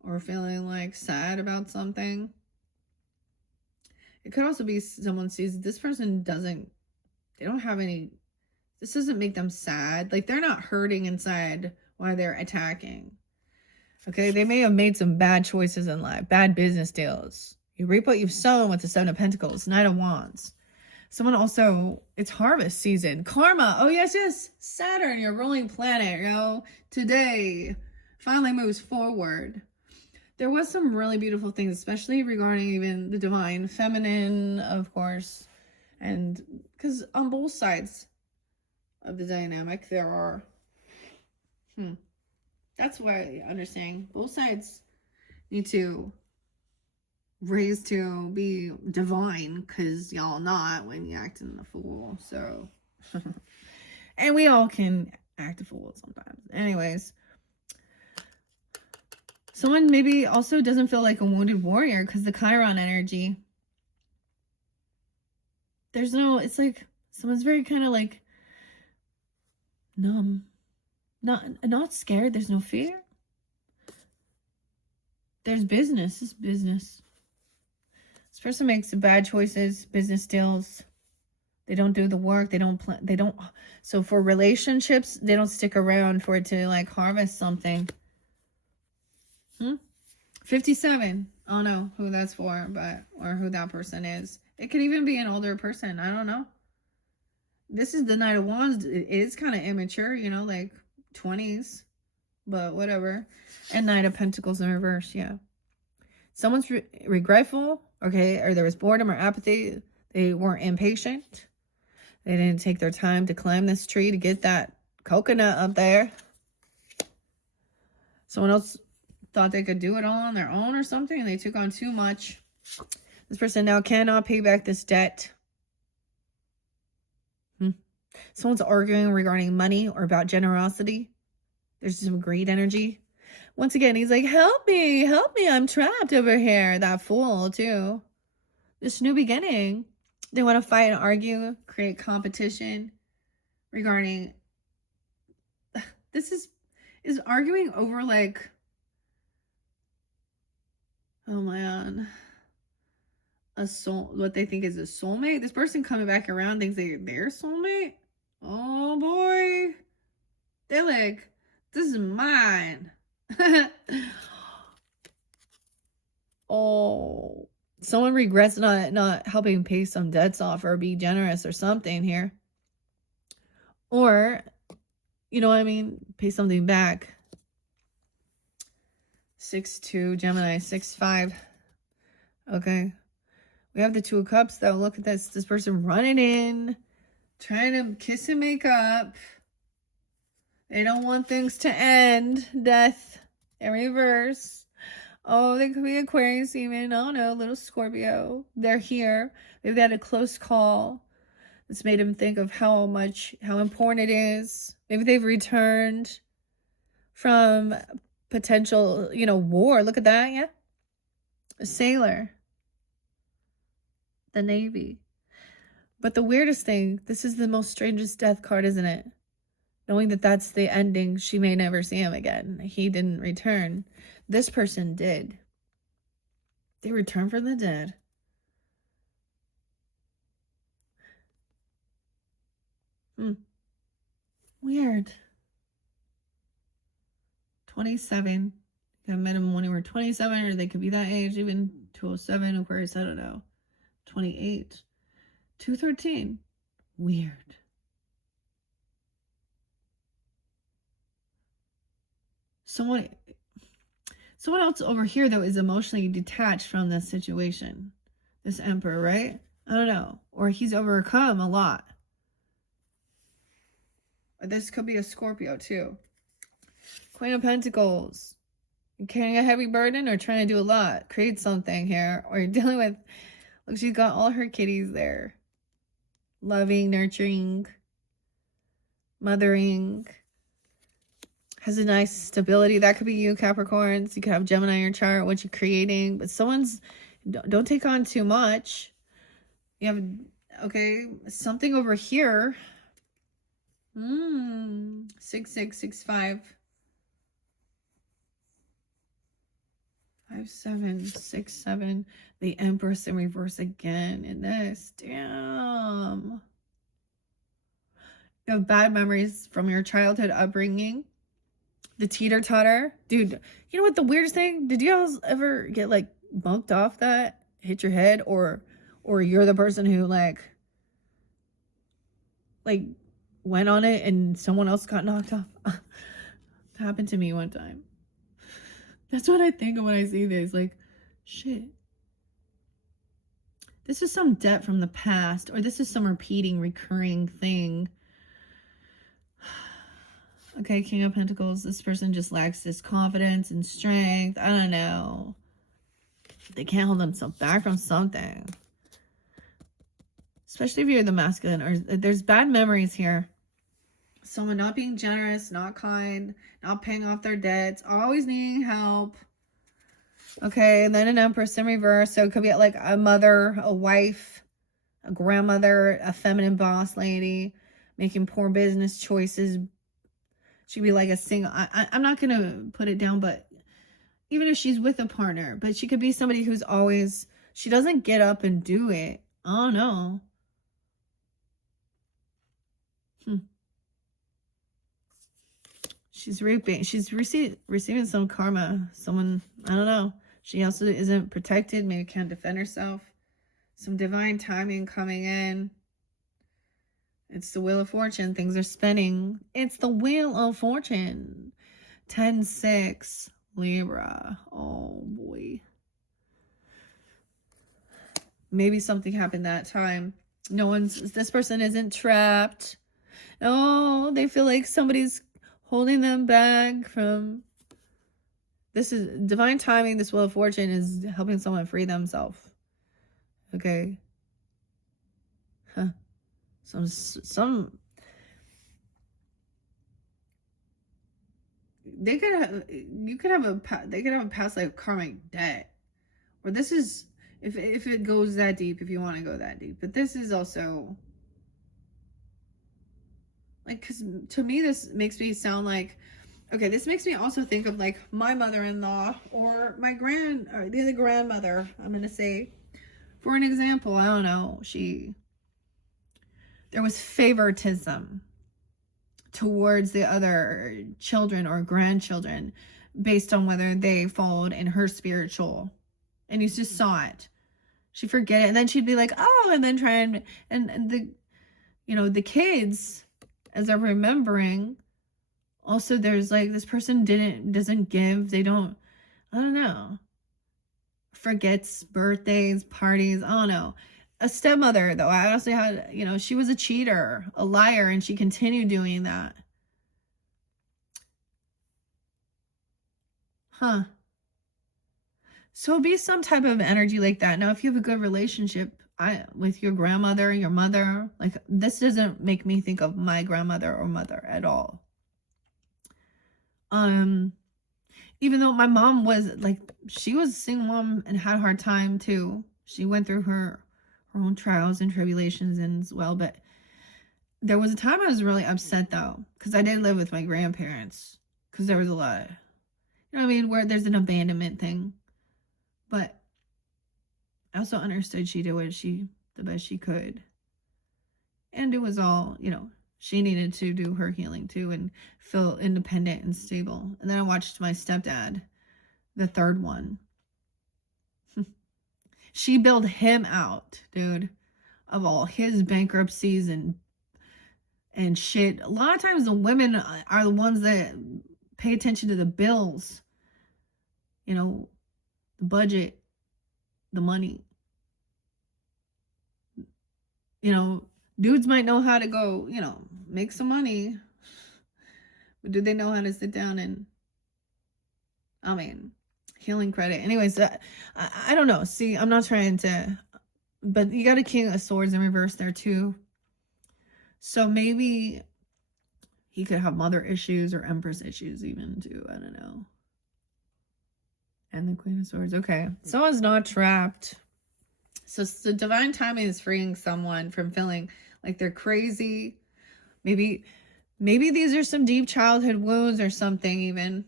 or feeling like sad about something, it could also be someone sees this person they don't have any, this doesn't make them sad. Like, they're not hurting inside while they're attacking. Okay, they may have made some bad choices in life, bad business deals. You reap what you've sown with the Seven of Pentacles, Knight of Wands. Someone also, it's harvest season. Karma, oh yes, yes. Saturn, your ruling planet, today finally moves forward. There was some really beautiful things, especially regarding even the divine feminine, of course. And because on both sides of the dynamic, there are, that's what I understand. Both sides need to raise to be divine, because y'all not when you acting a fool. So, and we all can act a fool sometimes. Anyways, someone maybe also doesn't feel like a wounded warrior because the Chiron energy. There's no, it's like someone's very kind of like numb. Not scared. There's no fear. There's business. It's business. This person makes bad choices, business deals. They don't do the work. They don't plan. They don't. So for relationships, they don't stick around for it to like harvest something. 57. I don't know who that's for, or who that person is. It could even be an older person. I don't know. This is the Knight of Wands. It is kind of immature, like 20s, but whatever. And Knight of Pentacles in reverse, yeah. Someone's regretful, okay, or there was boredom or apathy. They weren't impatient. They didn't take their time to climb this tree to get that coconut up there. Someone else thought they could do it all on their own or something, and they took on too much. This person now cannot pay back this debt. Someone's arguing regarding money or about generosity. There's some greed energy. Once again, he's like, help me, I'm trapped over here. That fool, too. This new beginning. They want to fight and argue, create competition regarding... This is arguing over, like... Oh, man. What they think is a soulmate. This person coming back around thinks they're their soulmate. Oh, boy. They're like, this is mine. Oh, someone regrets not helping pay some debts off or be generous or something here, or pay something back. 6-2 Gemini, 6-5. Okay, we have the Two of Cups though. Look at this person running in, trying to kiss and make up. They don't want things to end. Death in reverse. Oh, they could be Aquarius even. Oh no, little Scorpio. They're here. They've had a close call. It's made them think of how important it is. Maybe they've returned from potential, war. Look at that, yeah. A sailor. The Navy. But the weirdest thing, this is the most strangest death card, isn't it? Knowing that that's the ending, she may never see him again. He didn't return. This person did. They returned from the dead. Weird. 27. I met them when they were 27, or they could be that age, even 207, Aquarius, I don't know. 28. 213. Weird. Someone else over here, though, is emotionally detached from this situation. This Emperor, right? I don't know. Or he's overcome a lot. Or this could be a Scorpio, too. Queen of Pentacles. You're carrying a heavy burden or trying to do a lot. Create something here. Or you're dealing with... Look, she's got all her kitties there. Loving, nurturing, mothering. Has a nice stability. That could be you, Capricorns. You could have Gemini in your chart, what you're creating. But someone's Don't take on too much. You have, okay, something over here. 6665. 5767. The Empress in reverse again in this. Damn. You have bad memories from your childhood upbringing. The teeter-totter. Dude, you know what the weirdest thing? Did you guys ever get like bumped off that? Hit your head? Or you're the person who like went on it and someone else got knocked off? That happened to me one time. That's what I think of when I see this. Like, shit. This is some debt from the past, or this is some recurring thing. Okay, King of Pentacles. This person just lacks this confidence and strength. I don't know. They can't hold themselves back from something. Especially if you're the masculine, or there's bad memories here. Someone not being generous, not kind, not paying off their debts, always needing help. Okay, and then an Empress in reverse. So it could be like a mother, a wife, a grandmother, a feminine boss lady, making poor business choices. She'd be like a single. I'm not going to put it down, but even if she's with a partner, but she could be somebody who's always, she doesn't get up and do it. Oh, no. She's reaping. She's receiving some karma. Someone, I don't know. She also isn't protected. Maybe can't defend herself. Some divine timing coming in. It's the Wheel of Fortune. Things are spinning. It's the Wheel of Fortune. 10-6. Libra. Oh, boy. Maybe something happened that time. This person isn't trapped. Oh, they feel like somebody's holding them back from, this is divine timing. This Wheel of Fortune is helping someone free themselves. Okay. Huh. They could have, they could have a past life karmic debt. Or this is, if it goes that deep, if you want to go that deep. But this is also, like, because to me, this makes me sound like, okay, this makes me also think of like my mother-in-law or the other grandmother, I'm going to say. For an example, I don't know, there was favoritism towards the other children or grandchildren based on whether they followed in her spiritual. And you just saw it. She'd forget it. And then she'd be like, oh, and then try and the kids, as they're remembering, also there's like, this person doesn't give, I don't know, forgets birthdays, parties, I don't know. A stepmother, though, I also had, she was a cheater, a liar, and she continued doing that. Huh. So it'll be some type of energy like that. Now, if you have a good relationship with your grandmother, your mother, like, this doesn't make me think of my grandmother or mother at all. Even though my mom was like, she was a single mom and had a hard time too. She went through her own trials and tribulations as well. But there was a time I was really upset though, because I did live with my grandparents, because there was a lot, where there's an abandonment thing. But I also understood she did the best she could. And it was all, she needed to do her healing too and feel independent and stable. And then I watched my stepdad, the third one. She bailed him out, dude, of all his bankruptcies and shit. A lot of times the women are the ones that pay attention to the bills, the budget, the money. Dudes might know how to go, make some money. But do they know how to sit down and, healing credit? Anyways, I don't know. See, I'm not trying to, but you got a King of Swords in reverse there too. So maybe he could have mother issues or Empress issues even too. I don't know. And the Queen of Swords. Okay. Someone's not trapped. So divine timing is freeing someone from feeling like they're crazy. Maybe these are some deep childhood wounds or something even.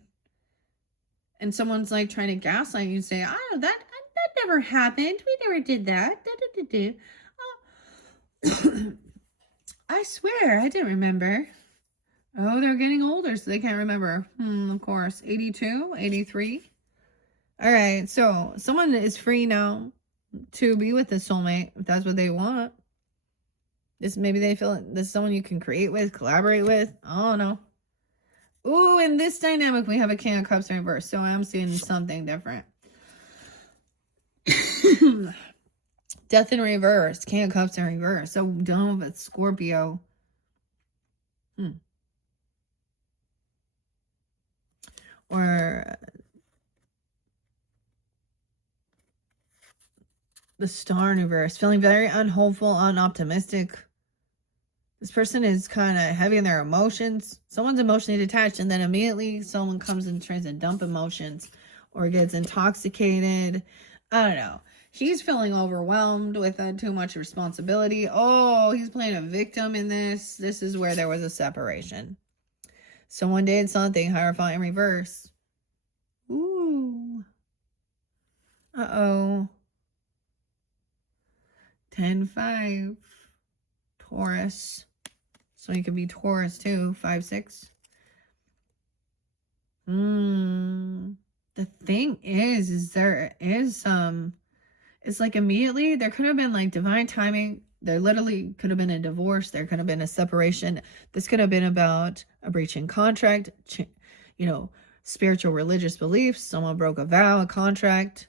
And someone's like trying to gaslight you and say, oh, that never happened. We never did that. Oh. I swear, I didn't remember. Oh, they're getting older, so they can't remember. Of course. 82, 83. All right, so someone is free now to be with the soulmate if that's what they want. Maybe they feel this is someone you can create with, collaborate with. I don't know. Ooh, in this dynamic, we have a King of Cups in reverse, so I'm seeing something different. Death in reverse, King of Cups in reverse. So done with Scorpio. Or the Star in reverse, feeling very unhopeful, unoptimistic. This person is kind of heavy in their emotions. Someone's emotionally detached, and then immediately someone comes and tries to dump emotions or gets intoxicated. I don't know. He's feeling overwhelmed with too much responsibility. Oh, he's playing a victim in this. This is where there was a separation. Someone did something, Hierophant in reverse. Ooh. Uh-oh. 10-5. Taurus. So he could be Taurus too. 5-6. The thing is there is some... It's like immediately there could have been like divine timing. There literally could have been a divorce. There could have been a separation. This could have been about a breach in contract, you know, spiritual religious beliefs. Someone broke a vow, a contract.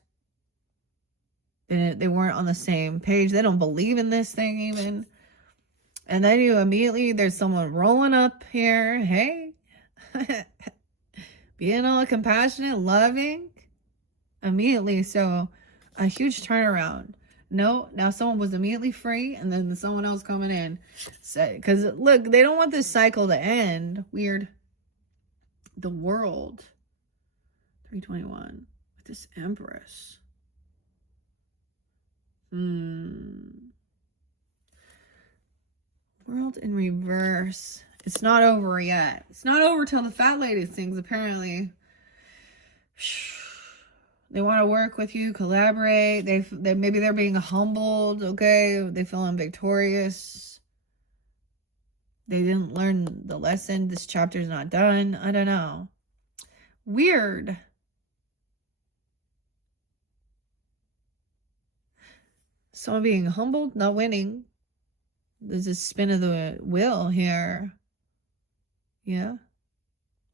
They weren't on the same page. They don't believe in this thing even. And then you immediately, there's someone rolling up here. Hey, being all compassionate, loving. Immediately, so a huge turnaround. No, now someone was immediately free, and then someone else coming in. Because look, they don't want this cycle to end. Weird. The World. 321. With this Empress. World in reverse. It's not over yet. It's not over till the fat lady sings, apparently. They want to work with you, collaborate. They maybe they're being humbled, okay? They feel victorious. They didn't learn the lesson. This chapter's not done. I don't know. Weird. Someone being humbled, not winning. There's a spin of the wheel here. Yeah.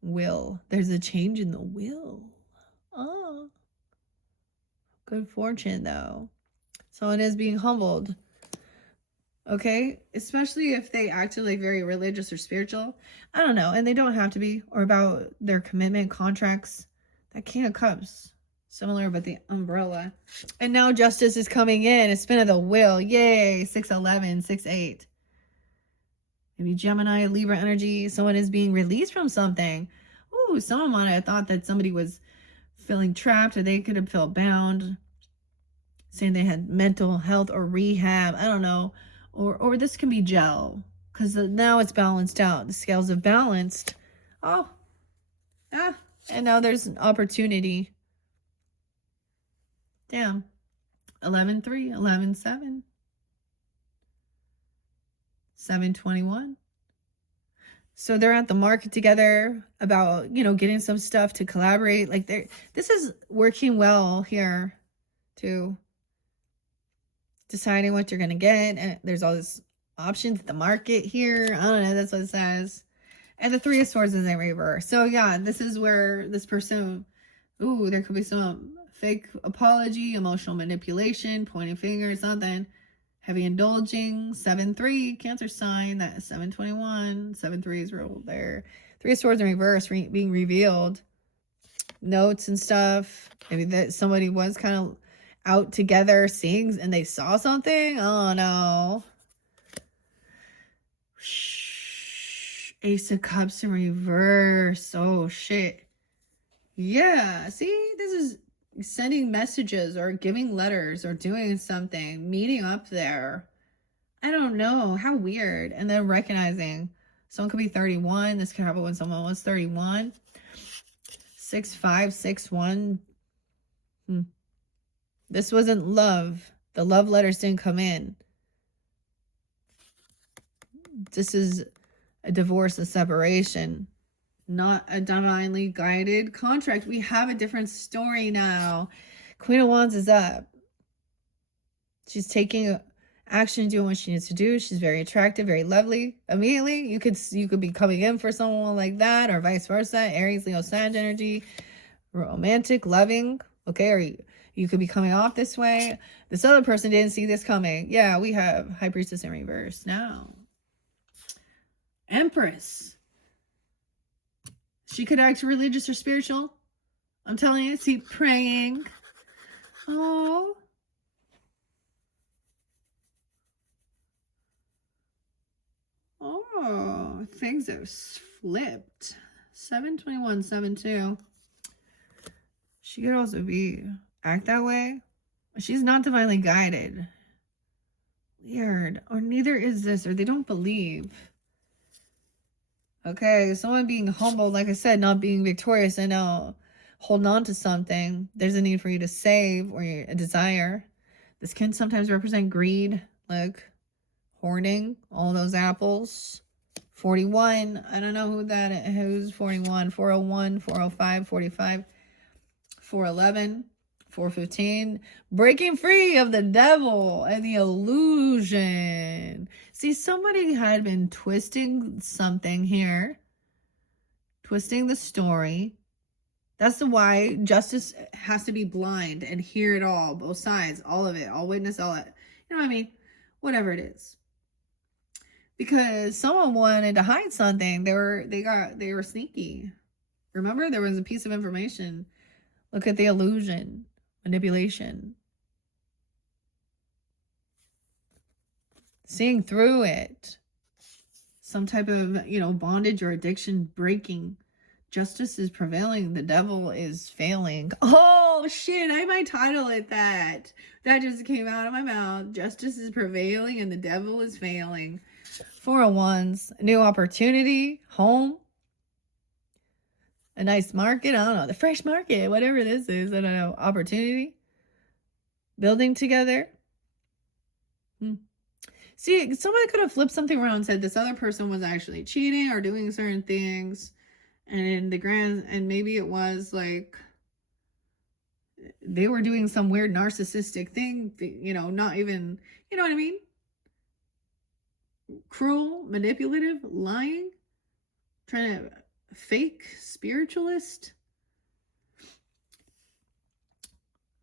Will. There's a change in the will. Oh. Good fortune, though. Someone is being humbled. Okay? Especially if they acted like very religious or spiritual. I don't know. And they don't have to be. Or about their commitment, contracts. That King of Cups. Similar, but the umbrella. And now justice is coming in. A spin of the wheel. Yay. 6-11, 6-8. Maybe Gemini, Libra energy. Someone is being released from something. Ooh, someone might have thought that somebody was feeling trapped, or they could have felt bound, saying they had mental health or rehab. I don't know. Or this can be gel, because now it's balanced out. The scales have balanced. Oh, yeah. And now there's an opportunity. Damn. 11-3, 11-7. 7-21. So they're at the market together about, you know, getting some stuff to collaborate. Like this is working well here too. Deciding what you're going to get. And there's all these options at the market here. I don't know. That's what it says. And the 3 of Swords is in reverse. So yeah, this is where this person, ooh, there could be some fake apology, emotional manipulation, pointing fingers, something. Heavy indulging. 7-3, Cancer sign. That is 7-21. 7-3 is real there. 3 of Swords in reverse being revealed. Notes and stuff. Maybe that somebody was kind of out together seeing and they saw something. Oh no. Ace of Cups in reverse. Oh shit. Yeah. See, this is sending messages or giving letters or doing something, meeting up there. I don't know. How weird. And then recognizing someone could be 31. This could happen when someone was 31. 6'5", 6'1". This wasn't love. The love letters didn't come in. This is a divorce, a separation, not a divinely guided contract. We have a different story now. Queen of Wands is up. She's taking action, doing what she needs to do. She's very attractive, very lovely. Immediately, you could be coming in for someone like that, or vice versa. Aries, Leo, Sag energy, romantic, loving. Okay, or you could be coming off this way. This other person didn't see this coming. Yeah, we have High Priestess in reverse now. Empress. She could act religious or spiritual. I'm telling you, keep praying. Oh. Oh, things have flipped. 721, 72. She could also act that way. She's not divinely guided. Weird. Or neither is this, or they don't believe. Okay, someone being humble, like I said, not being victorious and holding on to something. There's a need for you to save or a desire. This can sometimes represent greed, like hoarding all those apples. 41. I don't know who's 41. 401, 405, 45, 411, 415. Breaking free of the devil and the illusion. See, somebody had been twisting something here. Twisting the story. That's why justice has to be blind and hear it all. Both sides. All of it. All witness all it. You know what I mean? Whatever it is. Because someone wanted to hide something. They were sneaky. Remember, there was a piece of information. Look at the illusion. Manipulation. Seeing through it. Some type of, bondage or addiction breaking. Justice is prevailing. The devil is failing. Oh, shit. I might title it that. That just came out of my mouth. Justice is prevailing and the devil is failing. 401s. New opportunity. Home. A nice market. I don't know. The fresh market. Whatever this is. I don't know. Opportunity. Building together. See, somebody could have flipped something around and said this other person was actually cheating or doing certain things. And and maybe it was like they were doing some weird narcissistic thing, not even, you know what I mean? Cruel, manipulative, lying, trying to fake spiritualist.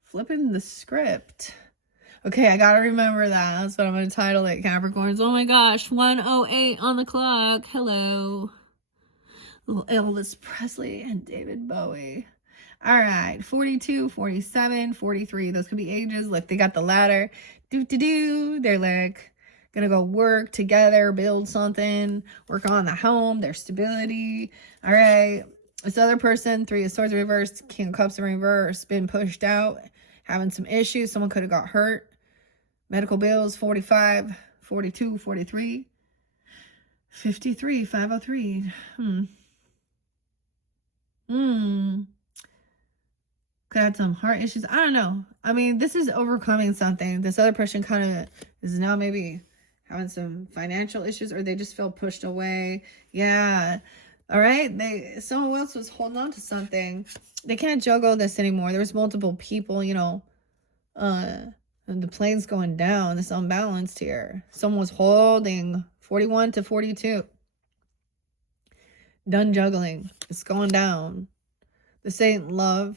Flipping the script. Okay, I gotta remember that. That's what I'm gonna title it, Capricorns. Oh my gosh, 1:08 on the clock. Hello. Little Elvis Presley and David Bowie. All right, 42, 47, 43. Those could be ages. Like they got the ladder. They're like gonna go work together, build something, work on the home, their stability. All right. This other person, 3 of Swords reversed, King of Cups in reverse, been pushed out, having some issues. Someone could have got hurt. Medical bills, 45, 42, 43, 53, 503. Could have some heart issues. I don't know. I mean, this is overcoming something. This other person kind of is now maybe having some financial issues, or they just feel pushed away. Yeah. All right. Someone else was holding on to something. They can't juggle this anymore. There's multiple people, and the plane's going down. It's unbalanced here. Someone was holding 41 to 42. Done juggling. It's going down. This ain't love.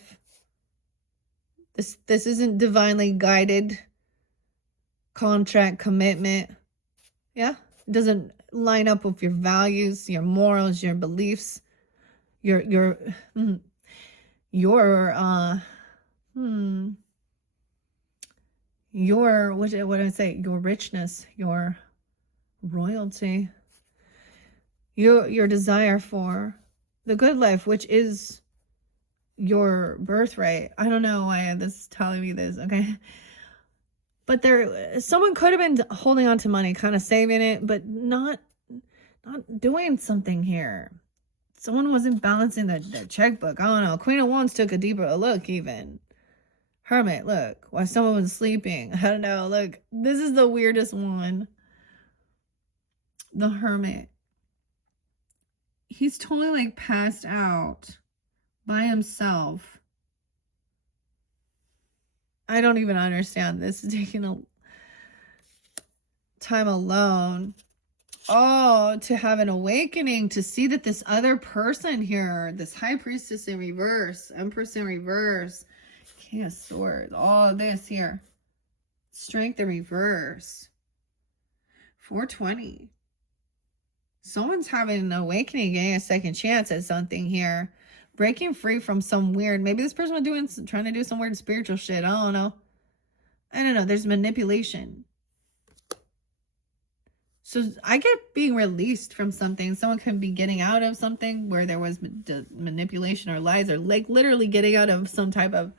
This isn't divinely guided contract commitment. Yeah? It doesn't line up with your values, your morals, your beliefs, your what did I say? Your richness, your royalty, your desire for the good life, which is your birthright. I don't know why this is telling me this, okay? But someone could have been holding on to money, kind of saving it, but not doing something here. Someone wasn't balancing the checkbook. I don't know. Queen of Wands took a deeper look even. Hermit, look. While someone was sleeping. I don't know. Look, this is the weirdest one. The Hermit. He's totally like passed out by himself. I don't even understand this. Taking a time alone. Oh, to have an awakening, to see that this other person here, this High Priestess in reverse, Empress in reverse, King of Swords, all this here. Strength in reverse. 420. Someone's having an awakening, getting a second chance at something here. Breaking free from some weird, maybe this person was trying to do some weird spiritual shit. I don't know. There's manipulation. So I get being released from something. Someone could be getting out of something where there was manipulation or lies, or like literally getting out of some type of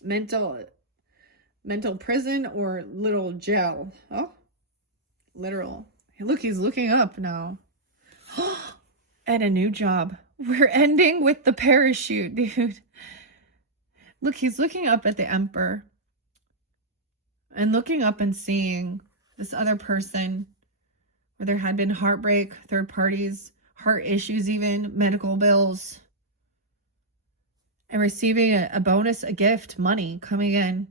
mental prison or little jail. Oh, literal. Look, he's looking up now. And a new job. We're ending with the parachute, dude. Look, he's looking up at the Emperor. And looking up and seeing this other person where there had been heartbreak, third parties, heart issues even, medical bills. And receiving a bonus, a gift, money coming in.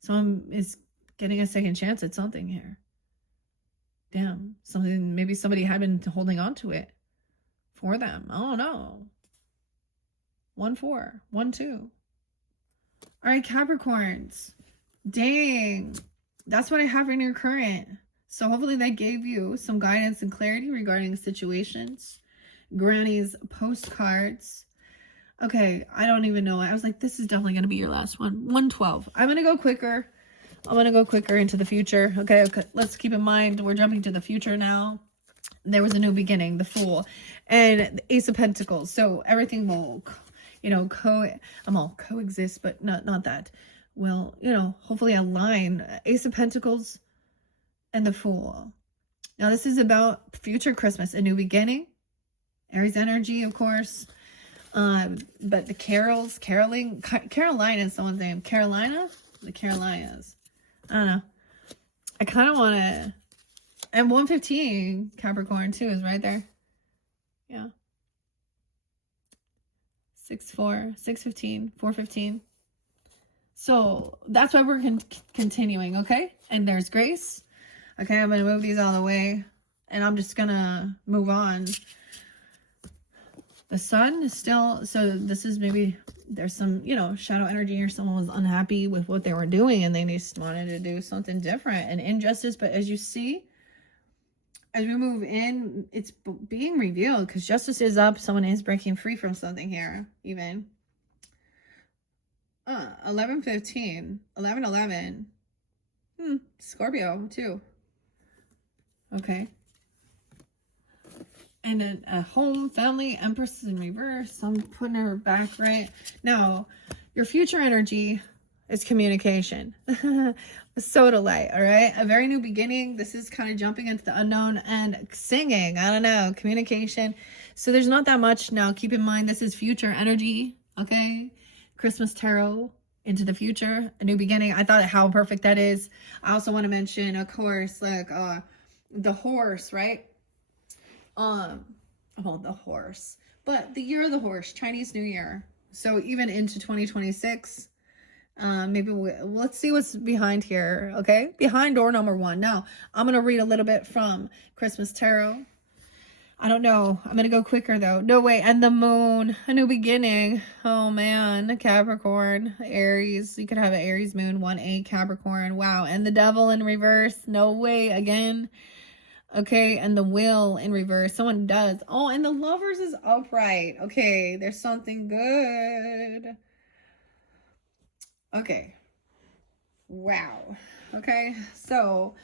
Someone is getting a second chance at something here. Damn, maybe somebody had been holding on to it for them. I don't know. 1-4, 1-2. All right, Capricorns. Dang, that's what I have in your current. So hopefully that gave you some guidance and clarity regarding situations. Granny's postcards. Okay, I don't even know. I was like, this is definitely going to be your last one. 112. I'm going to go quicker. I want to go quicker into the future. Okay, let's keep in mind we're jumping to the future now. There was a new beginning, the Fool, and the Ace of Pentacles. So everything will, coexist, but not that. Will, hopefully align. Ace of Pentacles and the Fool. Now this is about future Christmas, a new beginning. Aries energy, of course. But the caroling, Carolina is someone's name. Carolina? The Carolinas. I don't know. I kind of want to, and 115 Capricorn too is right there. Yeah. 6-4, 615, 415. So that's why we're continuing, okay? And there's Grace. Okay, I'm going to move these out of the way. And I'm just going to move on. The Sun is still, so this is maybe, there's some, shadow energy, or someone was unhappy with what they were doing and they just wanted to do something different and injustice. But as you see, as we move in, it's being revealed because justice is up. Someone is breaking free from something here, even. 11-15, 11-11. Scorpio too. Okay. And a home, family, Empress in reverse. I'm putting her back right. Now, your future energy is communication. Soda light, all right? A very new beginning. This is kind of jumping into the unknown and singing. I don't know. Communication. So there's not that much. Now, keep in mind, this is future energy, okay? Christmas tarot into the future. A new beginning. I thought how perfect that is. I also want to mention, of course, like the horse, right? The horse, but the year of the horse, Chinese New Year. So even into 2026, maybe let's see what's behind here. Okay. Behind door number 1. Now I'm going to read a little bit from Christmas Tarot. I don't know. I'm going to go quicker though. No way. And the moon, a new beginning. Oh man. Capricorn, Aries. You could have an Aries moon, 1-8 Capricorn. Wow. And the devil in reverse. No way again. Okay, and the Wheel in reverse. Someone does. Oh, and the Lovers is upright. Okay, there's something good. Okay. Wow. Okay, so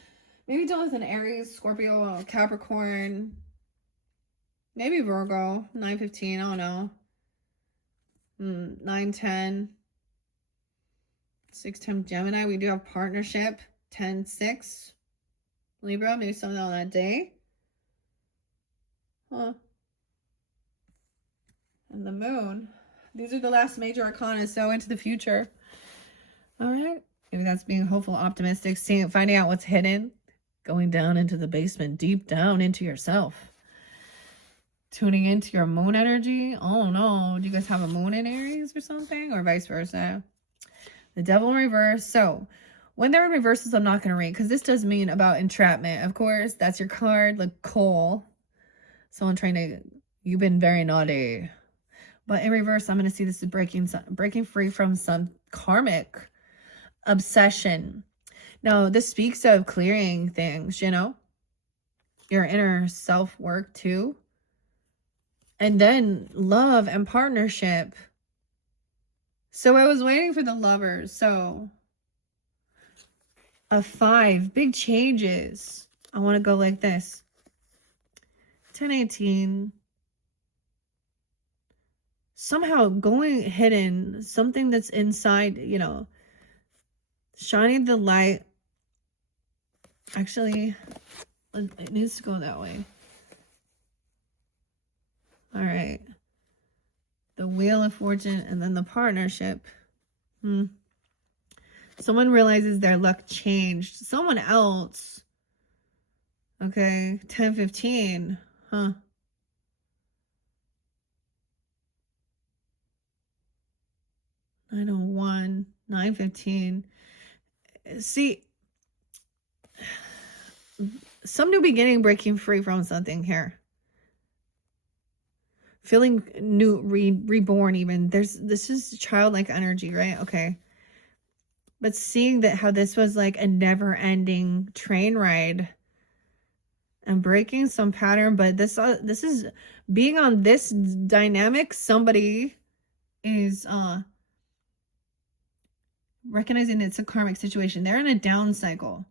maybe deal with an Aries, Scorpio, Capricorn, maybe Virgo, 9-15, I don't know. 9, 10. 6, 10 Gemini. We do have partnership. 10, 6. Libra. Maybe something on that day. Huh. And the moon. These are the last major arcana. So into the future. All right. Maybe that's being hopeful, optimistic, finding out what's hidden. Going down into the basement, deep down into yourself. Tuning into your moon energy. Oh no. Do you guys have a moon in Aries or something? Or vice versa? The devil in reverse. So when they're in reverses, I'm not going to read because this does mean about entrapment. Of course, that's your card, like coal. Someone trying to, you've been very naughty. But in reverse, I'm going to see this is breaking free from some karmic obsession. Now, this speaks of clearing things, you know, your inner self-work too. And then love and partnership. So I was waiting for the lovers. So a 5, big changes. I want to go like this. 10, 18. Somehow going hidden, something that's inside, you know, shining the light. Actually, it needs to go that way. All right. The Wheel of Fortune and then the partnership. Someone realizes their luck changed. Someone else. Okay. 10, 15. Huh. 901. 915. See, some new beginning, breaking free from something here. Feeling new, reborn even. This is childlike energy, right? Okay. But seeing that how this was like a never-ending train ride and breaking some pattern, but this is being on this dynamic. Somebody is recognizing it's a karmic situation. They're in a down cycle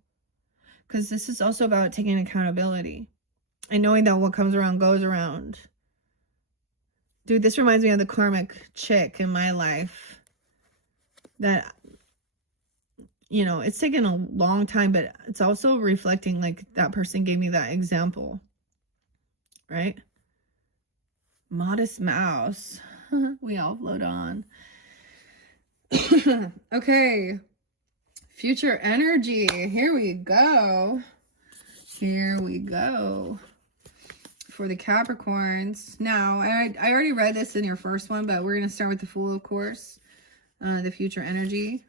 because this is also about taking accountability and knowing that what comes around goes around. Dude, this reminds me of the karmic chick in my life that, you know, it's taken a long time, but it's also reflecting like that person gave me that example, right? Modest mouse. We all float on. Okay. Future energy. Here we go. Here we go. For the Capricorns. Now, I already read this in your first one, but we're going to start with the Fool, of course. The future energy.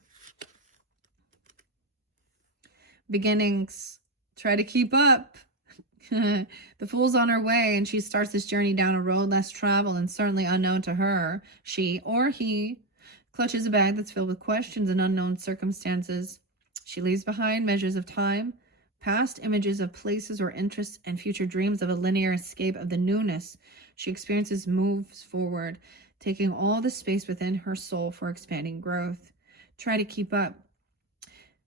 Beginnings. Try to keep up. The Fool's on her way, and she starts this journey down a road less traveled and certainly unknown to her. She or he clutches a bag that's filled with questions and unknown circumstances. She leaves behind measures of time, past images of places or interests, and future dreams of a linear escape of the newness. She experiences moves forward, taking all the space within her soul for expanding growth. Try to keep up.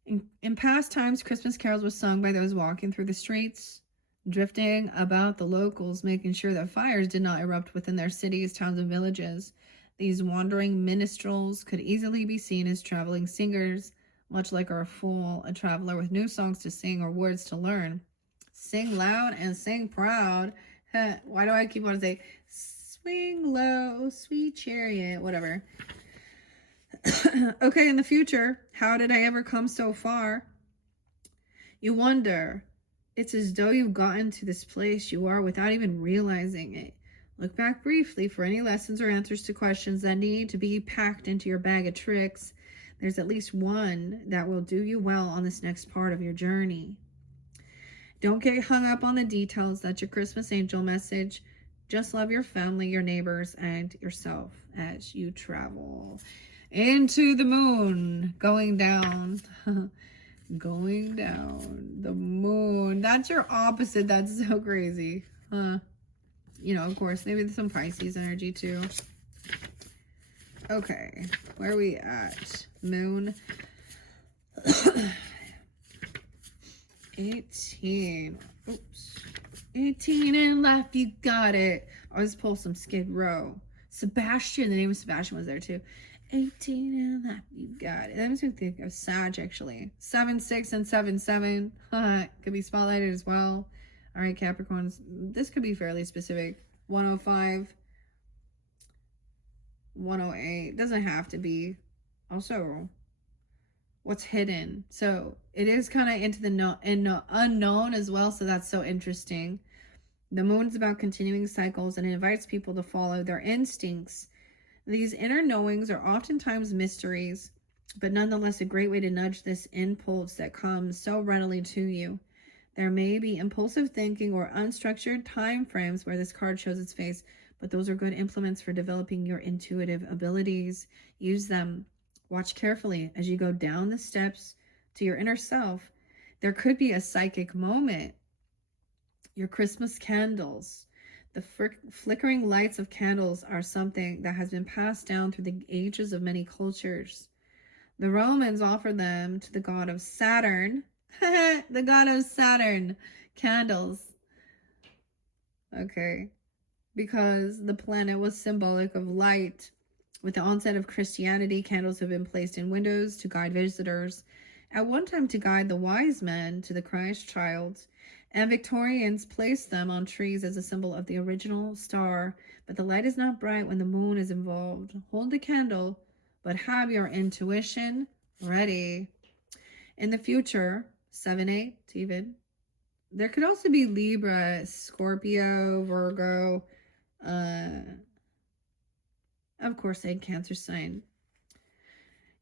In past times, Christmas carols were sung by those walking through the streets, drifting about the locals, making sure that fires did not erupt within their cities, towns, and villages. These wandering minstrels could easily be seen as traveling singers, much like our Fool, a traveler with new songs to sing or words to learn. Sing loud and sing proud. Why do I keep wanting to say, swing low, sweet chariot, whatever. Okay, in the future, how did I ever come so far? You wonder. It's as though you've gotten to this place you are without even realizing it. Look back briefly for any lessons or answers to questions that need to be packed into your bag of tricks. There's at least one that will do you well on this next part of your journey. Don't get hung up on the details. That's your Christmas angel message. Just love your family, your neighbors, and yourself as you travel into the moon, going down. Going down the moon. That's your opposite. That's so crazy. You know, of course, maybe there's some Pisces energy too. Okay, where are we at? Moon. 18. Oops. 18 in life, you got it. I'll just pull some Skid Row. Sebastian, the name of Sebastian was there too. 18 and that, you got it. That makes me think of Sag, actually. 7, 6, and 7, 7. Could be spotlighted as well. All right, Capricorns. This could be fairly specific. 105, 108. Doesn't have to be. Also, what's hidden. So it is kind of into the unknown as well. So that's so interesting. The moon's about continuing cycles and it invites people to follow their instincts. These inner knowings are oftentimes mysteries, but nonetheless a great way to nudge this impulse that comes so readily to you. There may be impulsive thinking or unstructured time frames where this card shows its face, but those are good implements for developing your intuitive abilities. Use them. Watch carefully as you go down the steps to your inner self. There could be a psychic moment. Your Christmas candles. The flickering lights of candles are something that has been passed down through the ages of many cultures. The Romans offered them to the god of Saturn. The god of Saturn. Candles. Okay. Because the planet was symbolic of light. With the onset of Christianity, candles have been placed in windows to guide visitors. At one time to guide the wise men to the Christ child. And Victorians placed them on trees as a symbol of the original star. But the light is not bright when the moon is involved. Hold the candle, but have your intuition ready. In the future, 7-8 even. There could also be Libra, Scorpio, Virgo, of course, a Cancer sign.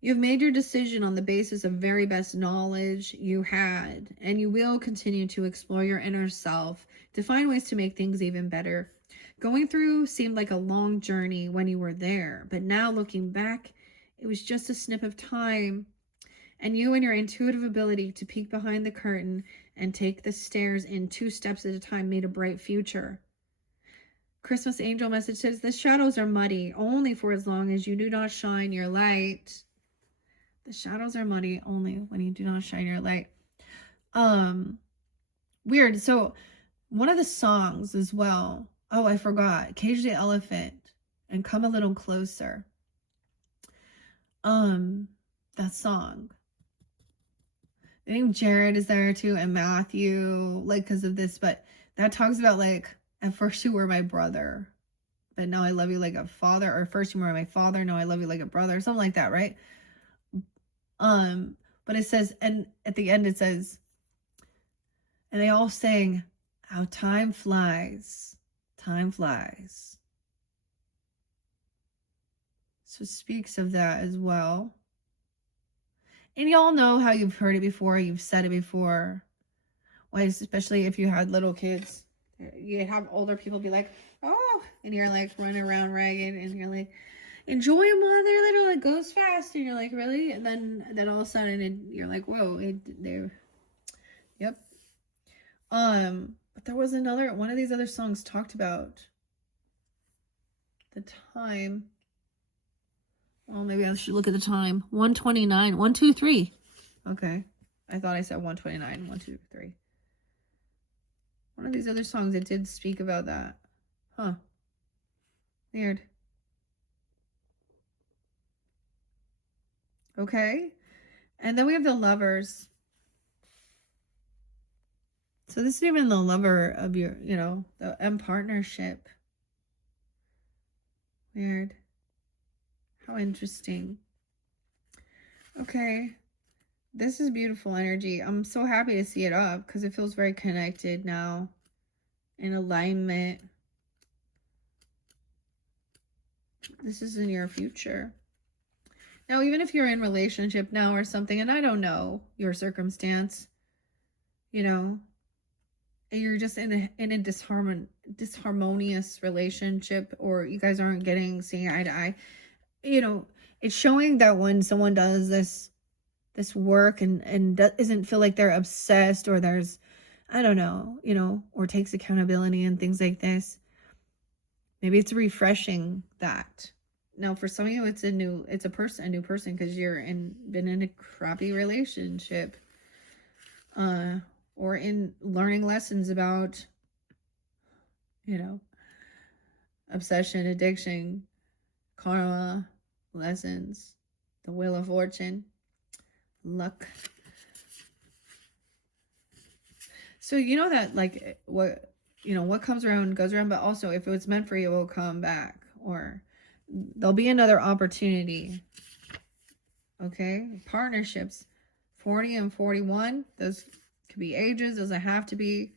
You have made your decision on the basis of very best knowledge you had, and you will continue to explore your inner self to find ways to make things even better. Going through seemed like a long journey when you were there, but now looking back, it was just a snip of time. And you and your intuitive ability to peek behind the curtain and take the stairs in 2 steps at a time made a bright future. Christmas angel message says, the shadows are muddy only for as long as you do not shine your light. The shadows are muddy only when you do not shine your light. Weird. So one of the songs as well. Oh, I forgot. Cage the Elephant and Come a Little Closer. That song. I think Jared is there too, and Matthew, like, because of this, but that talks about, like, at first you were my brother, but now I love you like a father, or first you were my father, now I love you like a brother, something like that, right? But it says, and at the end it says, and they all sang, how time flies, time flies. So it speaks of that as well. And y'all know how you've heard it before, you've said it before. Well, especially if you had little kids. You have older people be like, oh, and you're like running around ragged, and you're like, enjoy them while they're little, it goes fast, and you're like, really? And then all of a sudden you're like, whoa, they're, yep. But there was one of these other songs talked about the time. Oh, maybe I should look at the time. 1:29, 1, 2, 3. Okay. I thought I said 1:29, 1, 2, 3. One of these other songs, it did speak about that. Huh. Weird. Okay. And then we have the Lovers. So this is even the lover of your, the M partnership. Weird. How interesting. Okay. This is beautiful energy. I'm so happy to see it up because it feels very connected now, in alignment. This is in your future. Now, even if you're in relationship now or something, and I don't know your circumstance, and you're just in a disharmonious relationship, or you guys aren't seeing eye to eye, it's showing that when someone does this work and doesn't feel like they're obsessed, or there's, I don't know, or takes accountability and things like this, maybe it's refreshing that. Now, for some of you, it's a new person, because you're been in a crappy relationship, or in learning lessons about, obsession, addiction, karma, lessons, the wheel of fortune, luck. So you know that, like, what, what comes around goes around, but also if it was meant for you, it will come back, or there'll be another opportunity. Okay, partnerships, 40 and 41, those could be ages, doesn't have to be.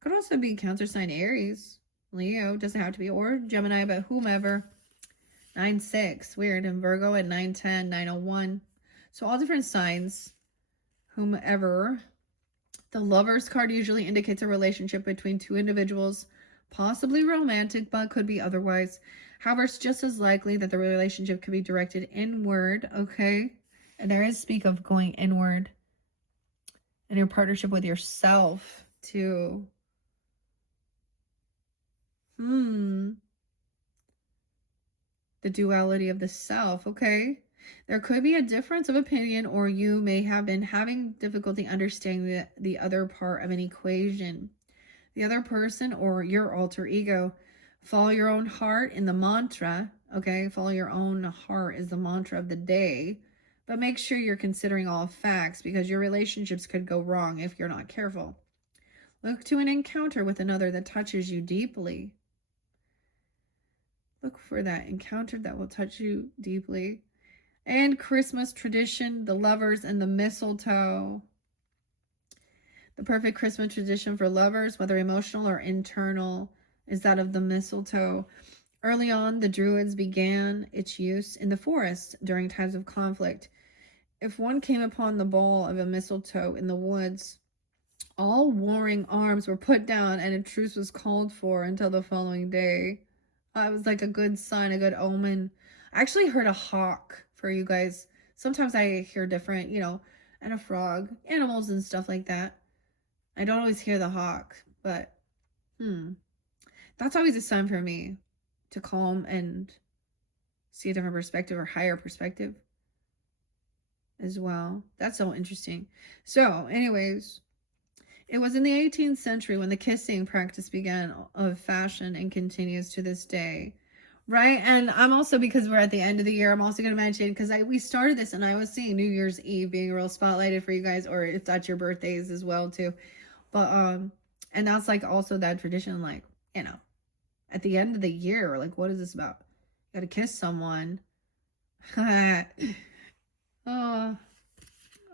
Could also be Cancer sign Aries, Leo, doesn't have to be, or Gemini, but whomever. 9-6, weird, and Virgo at 9-10, 9-01. So all different signs, whomever. The Lovers card usually indicates a relationship between two individuals, possibly romantic, but could be otherwise. However, it's just as likely that the relationship could be directed inward, okay? And there is speak of going inward in your partnership with yourself, too. The duality of the self, okay? There could be a difference of opinion, or you may have been having difficulty understanding the other part of an equation. The other person or your alter ego. Follow your own heart in the mantra, okay? Follow your own heart is the mantra of the day. But make sure you're considering all facts, because your relationships could go wrong if you're not careful. Look to an encounter with another that touches you deeply. Look for that encounter that will touch you deeply. And Christmas tradition, the lovers and the mistletoe. The perfect Christmas tradition for lovers, whether emotional or internal, is that of the mistletoe. Early on, the Druids began its use in the forest during times of conflict. If one came upon the bole of a mistletoe in the woods, all warring arms were put down and a truce was called for until the following day. It was like a good sign, a good omen. I actually heard a hawk for you guys. Sometimes I hear different, and a frog, animals and stuff like that. I don't always hear the hawk, but that's always a sign for me to calm and see a different perspective or higher perspective as well. That's so interesting. So anyways, it was in the 18th century when the kissing practice began of fashion and continues to this day. Right? And I'm also, because we're at the end of the year, I'm also going to mention, because we started this and I was seeing New Year's Eve being real spotlighted for you guys, or if that's your birthdays as well too. But, and that's like also that tradition, like, at the end of the year, like, what is this about? You got to kiss someone. Oh, I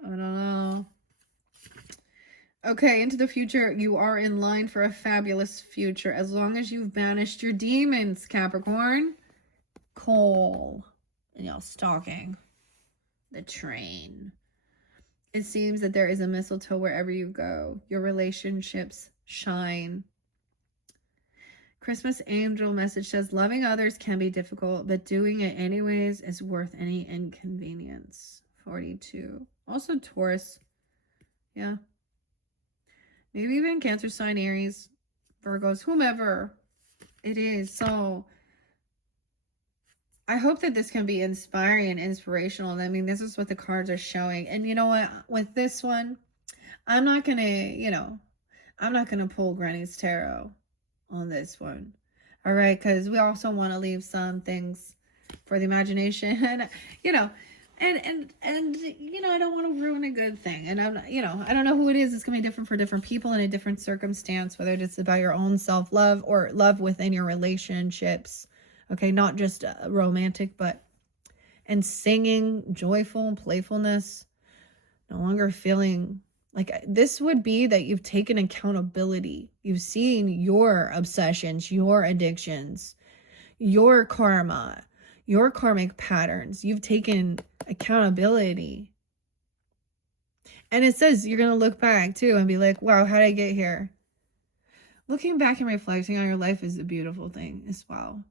don't know. Okay, into the future, you are in line for a fabulous future as long as you've banished your demons, Capricorn. Coal. And stalking the train. It seems that there is a mistletoe wherever you go. Your relationships shine. Christmas angel message says, loving others can be difficult, but doing it anyways is worth any inconvenience. 42. Also Taurus. Yeah. Maybe even Cancer sign, Aries, Virgos, whomever it is. So I hope that this can be inspiring and inspirational. I mean, this is what the cards are showing. And you know what? With this one, I'm not going to pull Granny's Tarot on this one. All right? Because we also want to leave some things for the imagination. And, I don't want to ruin a good thing. And I'm, I don't know who it is. It's going to be different for different people in a different circumstance, whether it's about your own self-love or love within your relationships. Okay, not just romantic, and singing, joyful, playfulness, no longer feeling like this would be that you've taken accountability. You've seen your obsessions, your addictions, your karma, your karmic patterns. You've taken accountability. And it says you're going to look back too and be like, wow, how did I get here? Looking back and reflecting on your life is a beautiful thing as well.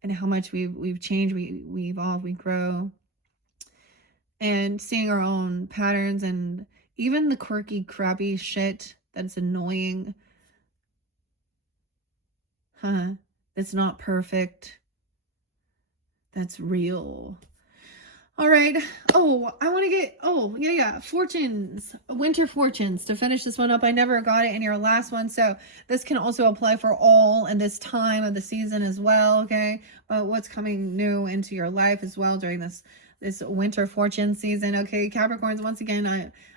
And how much we've changed, we evolve, we grow. And seeing our own patterns and even the quirky, crappy shit that's annoying. That's not perfect. That's real. All right. Oh, I want to get, oh, yeah. Fortunes, winter fortunes to finish this one up. I never got it in your last one. So this can also apply for all in this time of the season as well. Okay. But what's coming new into your life as well during this winter fortune season. Okay. Capricorns, once again,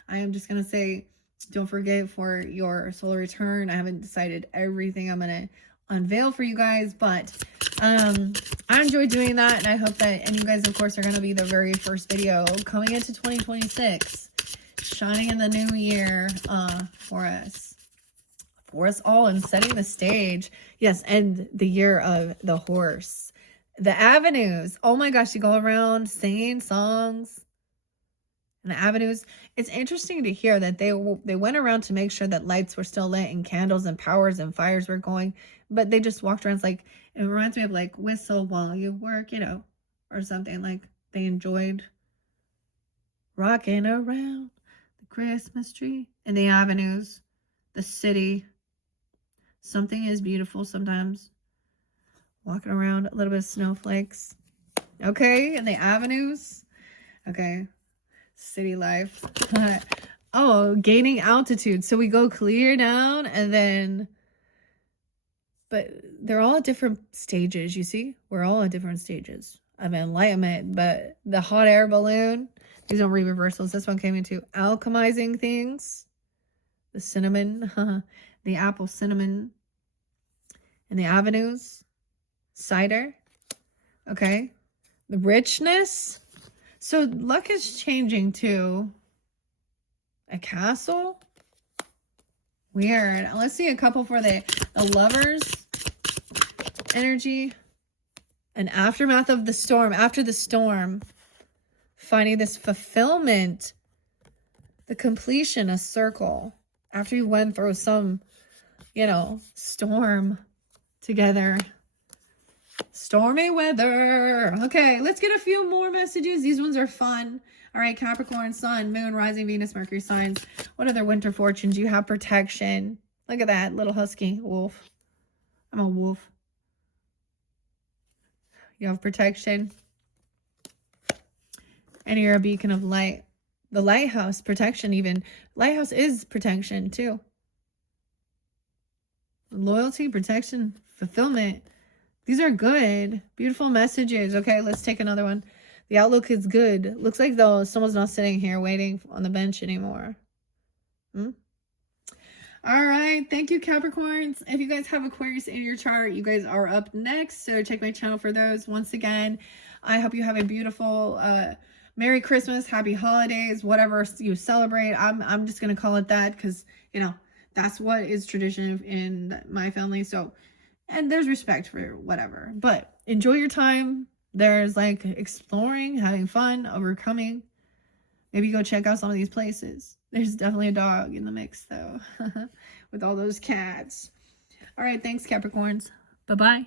I am just going to say, don't forget for your solar return. I haven't decided everything I'm going to unveil for you guys, but I enjoyed doing that, and I hope that, and you guys of course are going to be the very first video coming into 2026, shining in the new year for us all, and setting the stage. Yes, and the year of the horse, the avenues. Oh my gosh, you go around singing songs and the avenues. It's interesting to hear that they went around to make sure that lights were still lit and candles and powers and fires were going, but they just walked around. It's like, it reminds me of like whistle while you work, you know, or something. Like they enjoyed rocking around the Christmas tree in the avenues, the city. Something is beautiful sometimes. Walking around, a little bit of snowflakes. Okay, in the avenues. Okay. City life. Oh, gaining altitude. So we go clear down and then, but they're all at different stages. You see, we're all at different stages of enlightenment. But the hot air balloon, these are reversals. This one came into alchemizing things, the cinnamon, the apple cinnamon, and the avenues, cider. Okay, the richness. So luck is changing to a castle. Weird. Let's see a couple for the lovers energy. An aftermath of the storm. After the storm. Finding this fulfillment. The completion, a circle. After you went through some, you know, storm together. Stormy weather. Okay, let's get a few more messages. These ones are fun. All right, Capricorn, Sun, Moon, Rising, Venus, Mercury signs. What are their winter fortunes? You have protection. Look at that little husky wolf. I'm a wolf. You have protection. And you're a beacon of light. The lighthouse, protection even. Lighthouse is protection too. Loyalty, protection, fulfillment. These are good. Beautiful messages. Okay, let's take another one. The outlook is good. Looks like though someone's not sitting here waiting on the bench anymore. All right. Thank you, Capricorns. If you guys have Aquarius in your chart, you guys are up next. So check my channel for those. Once again, I hope you have a beautiful Merry Christmas, Happy Holidays, whatever you celebrate. I'm just going to call it that because, you know, that's what is tradition in my family. So, and there's respect for whatever, but enjoy your time. There's like exploring, having fun, overcoming. Maybe go check out some of these places. There's definitely a dog in the mix though, with all those cats. All right. Thanks, Capricorns. Bye-bye.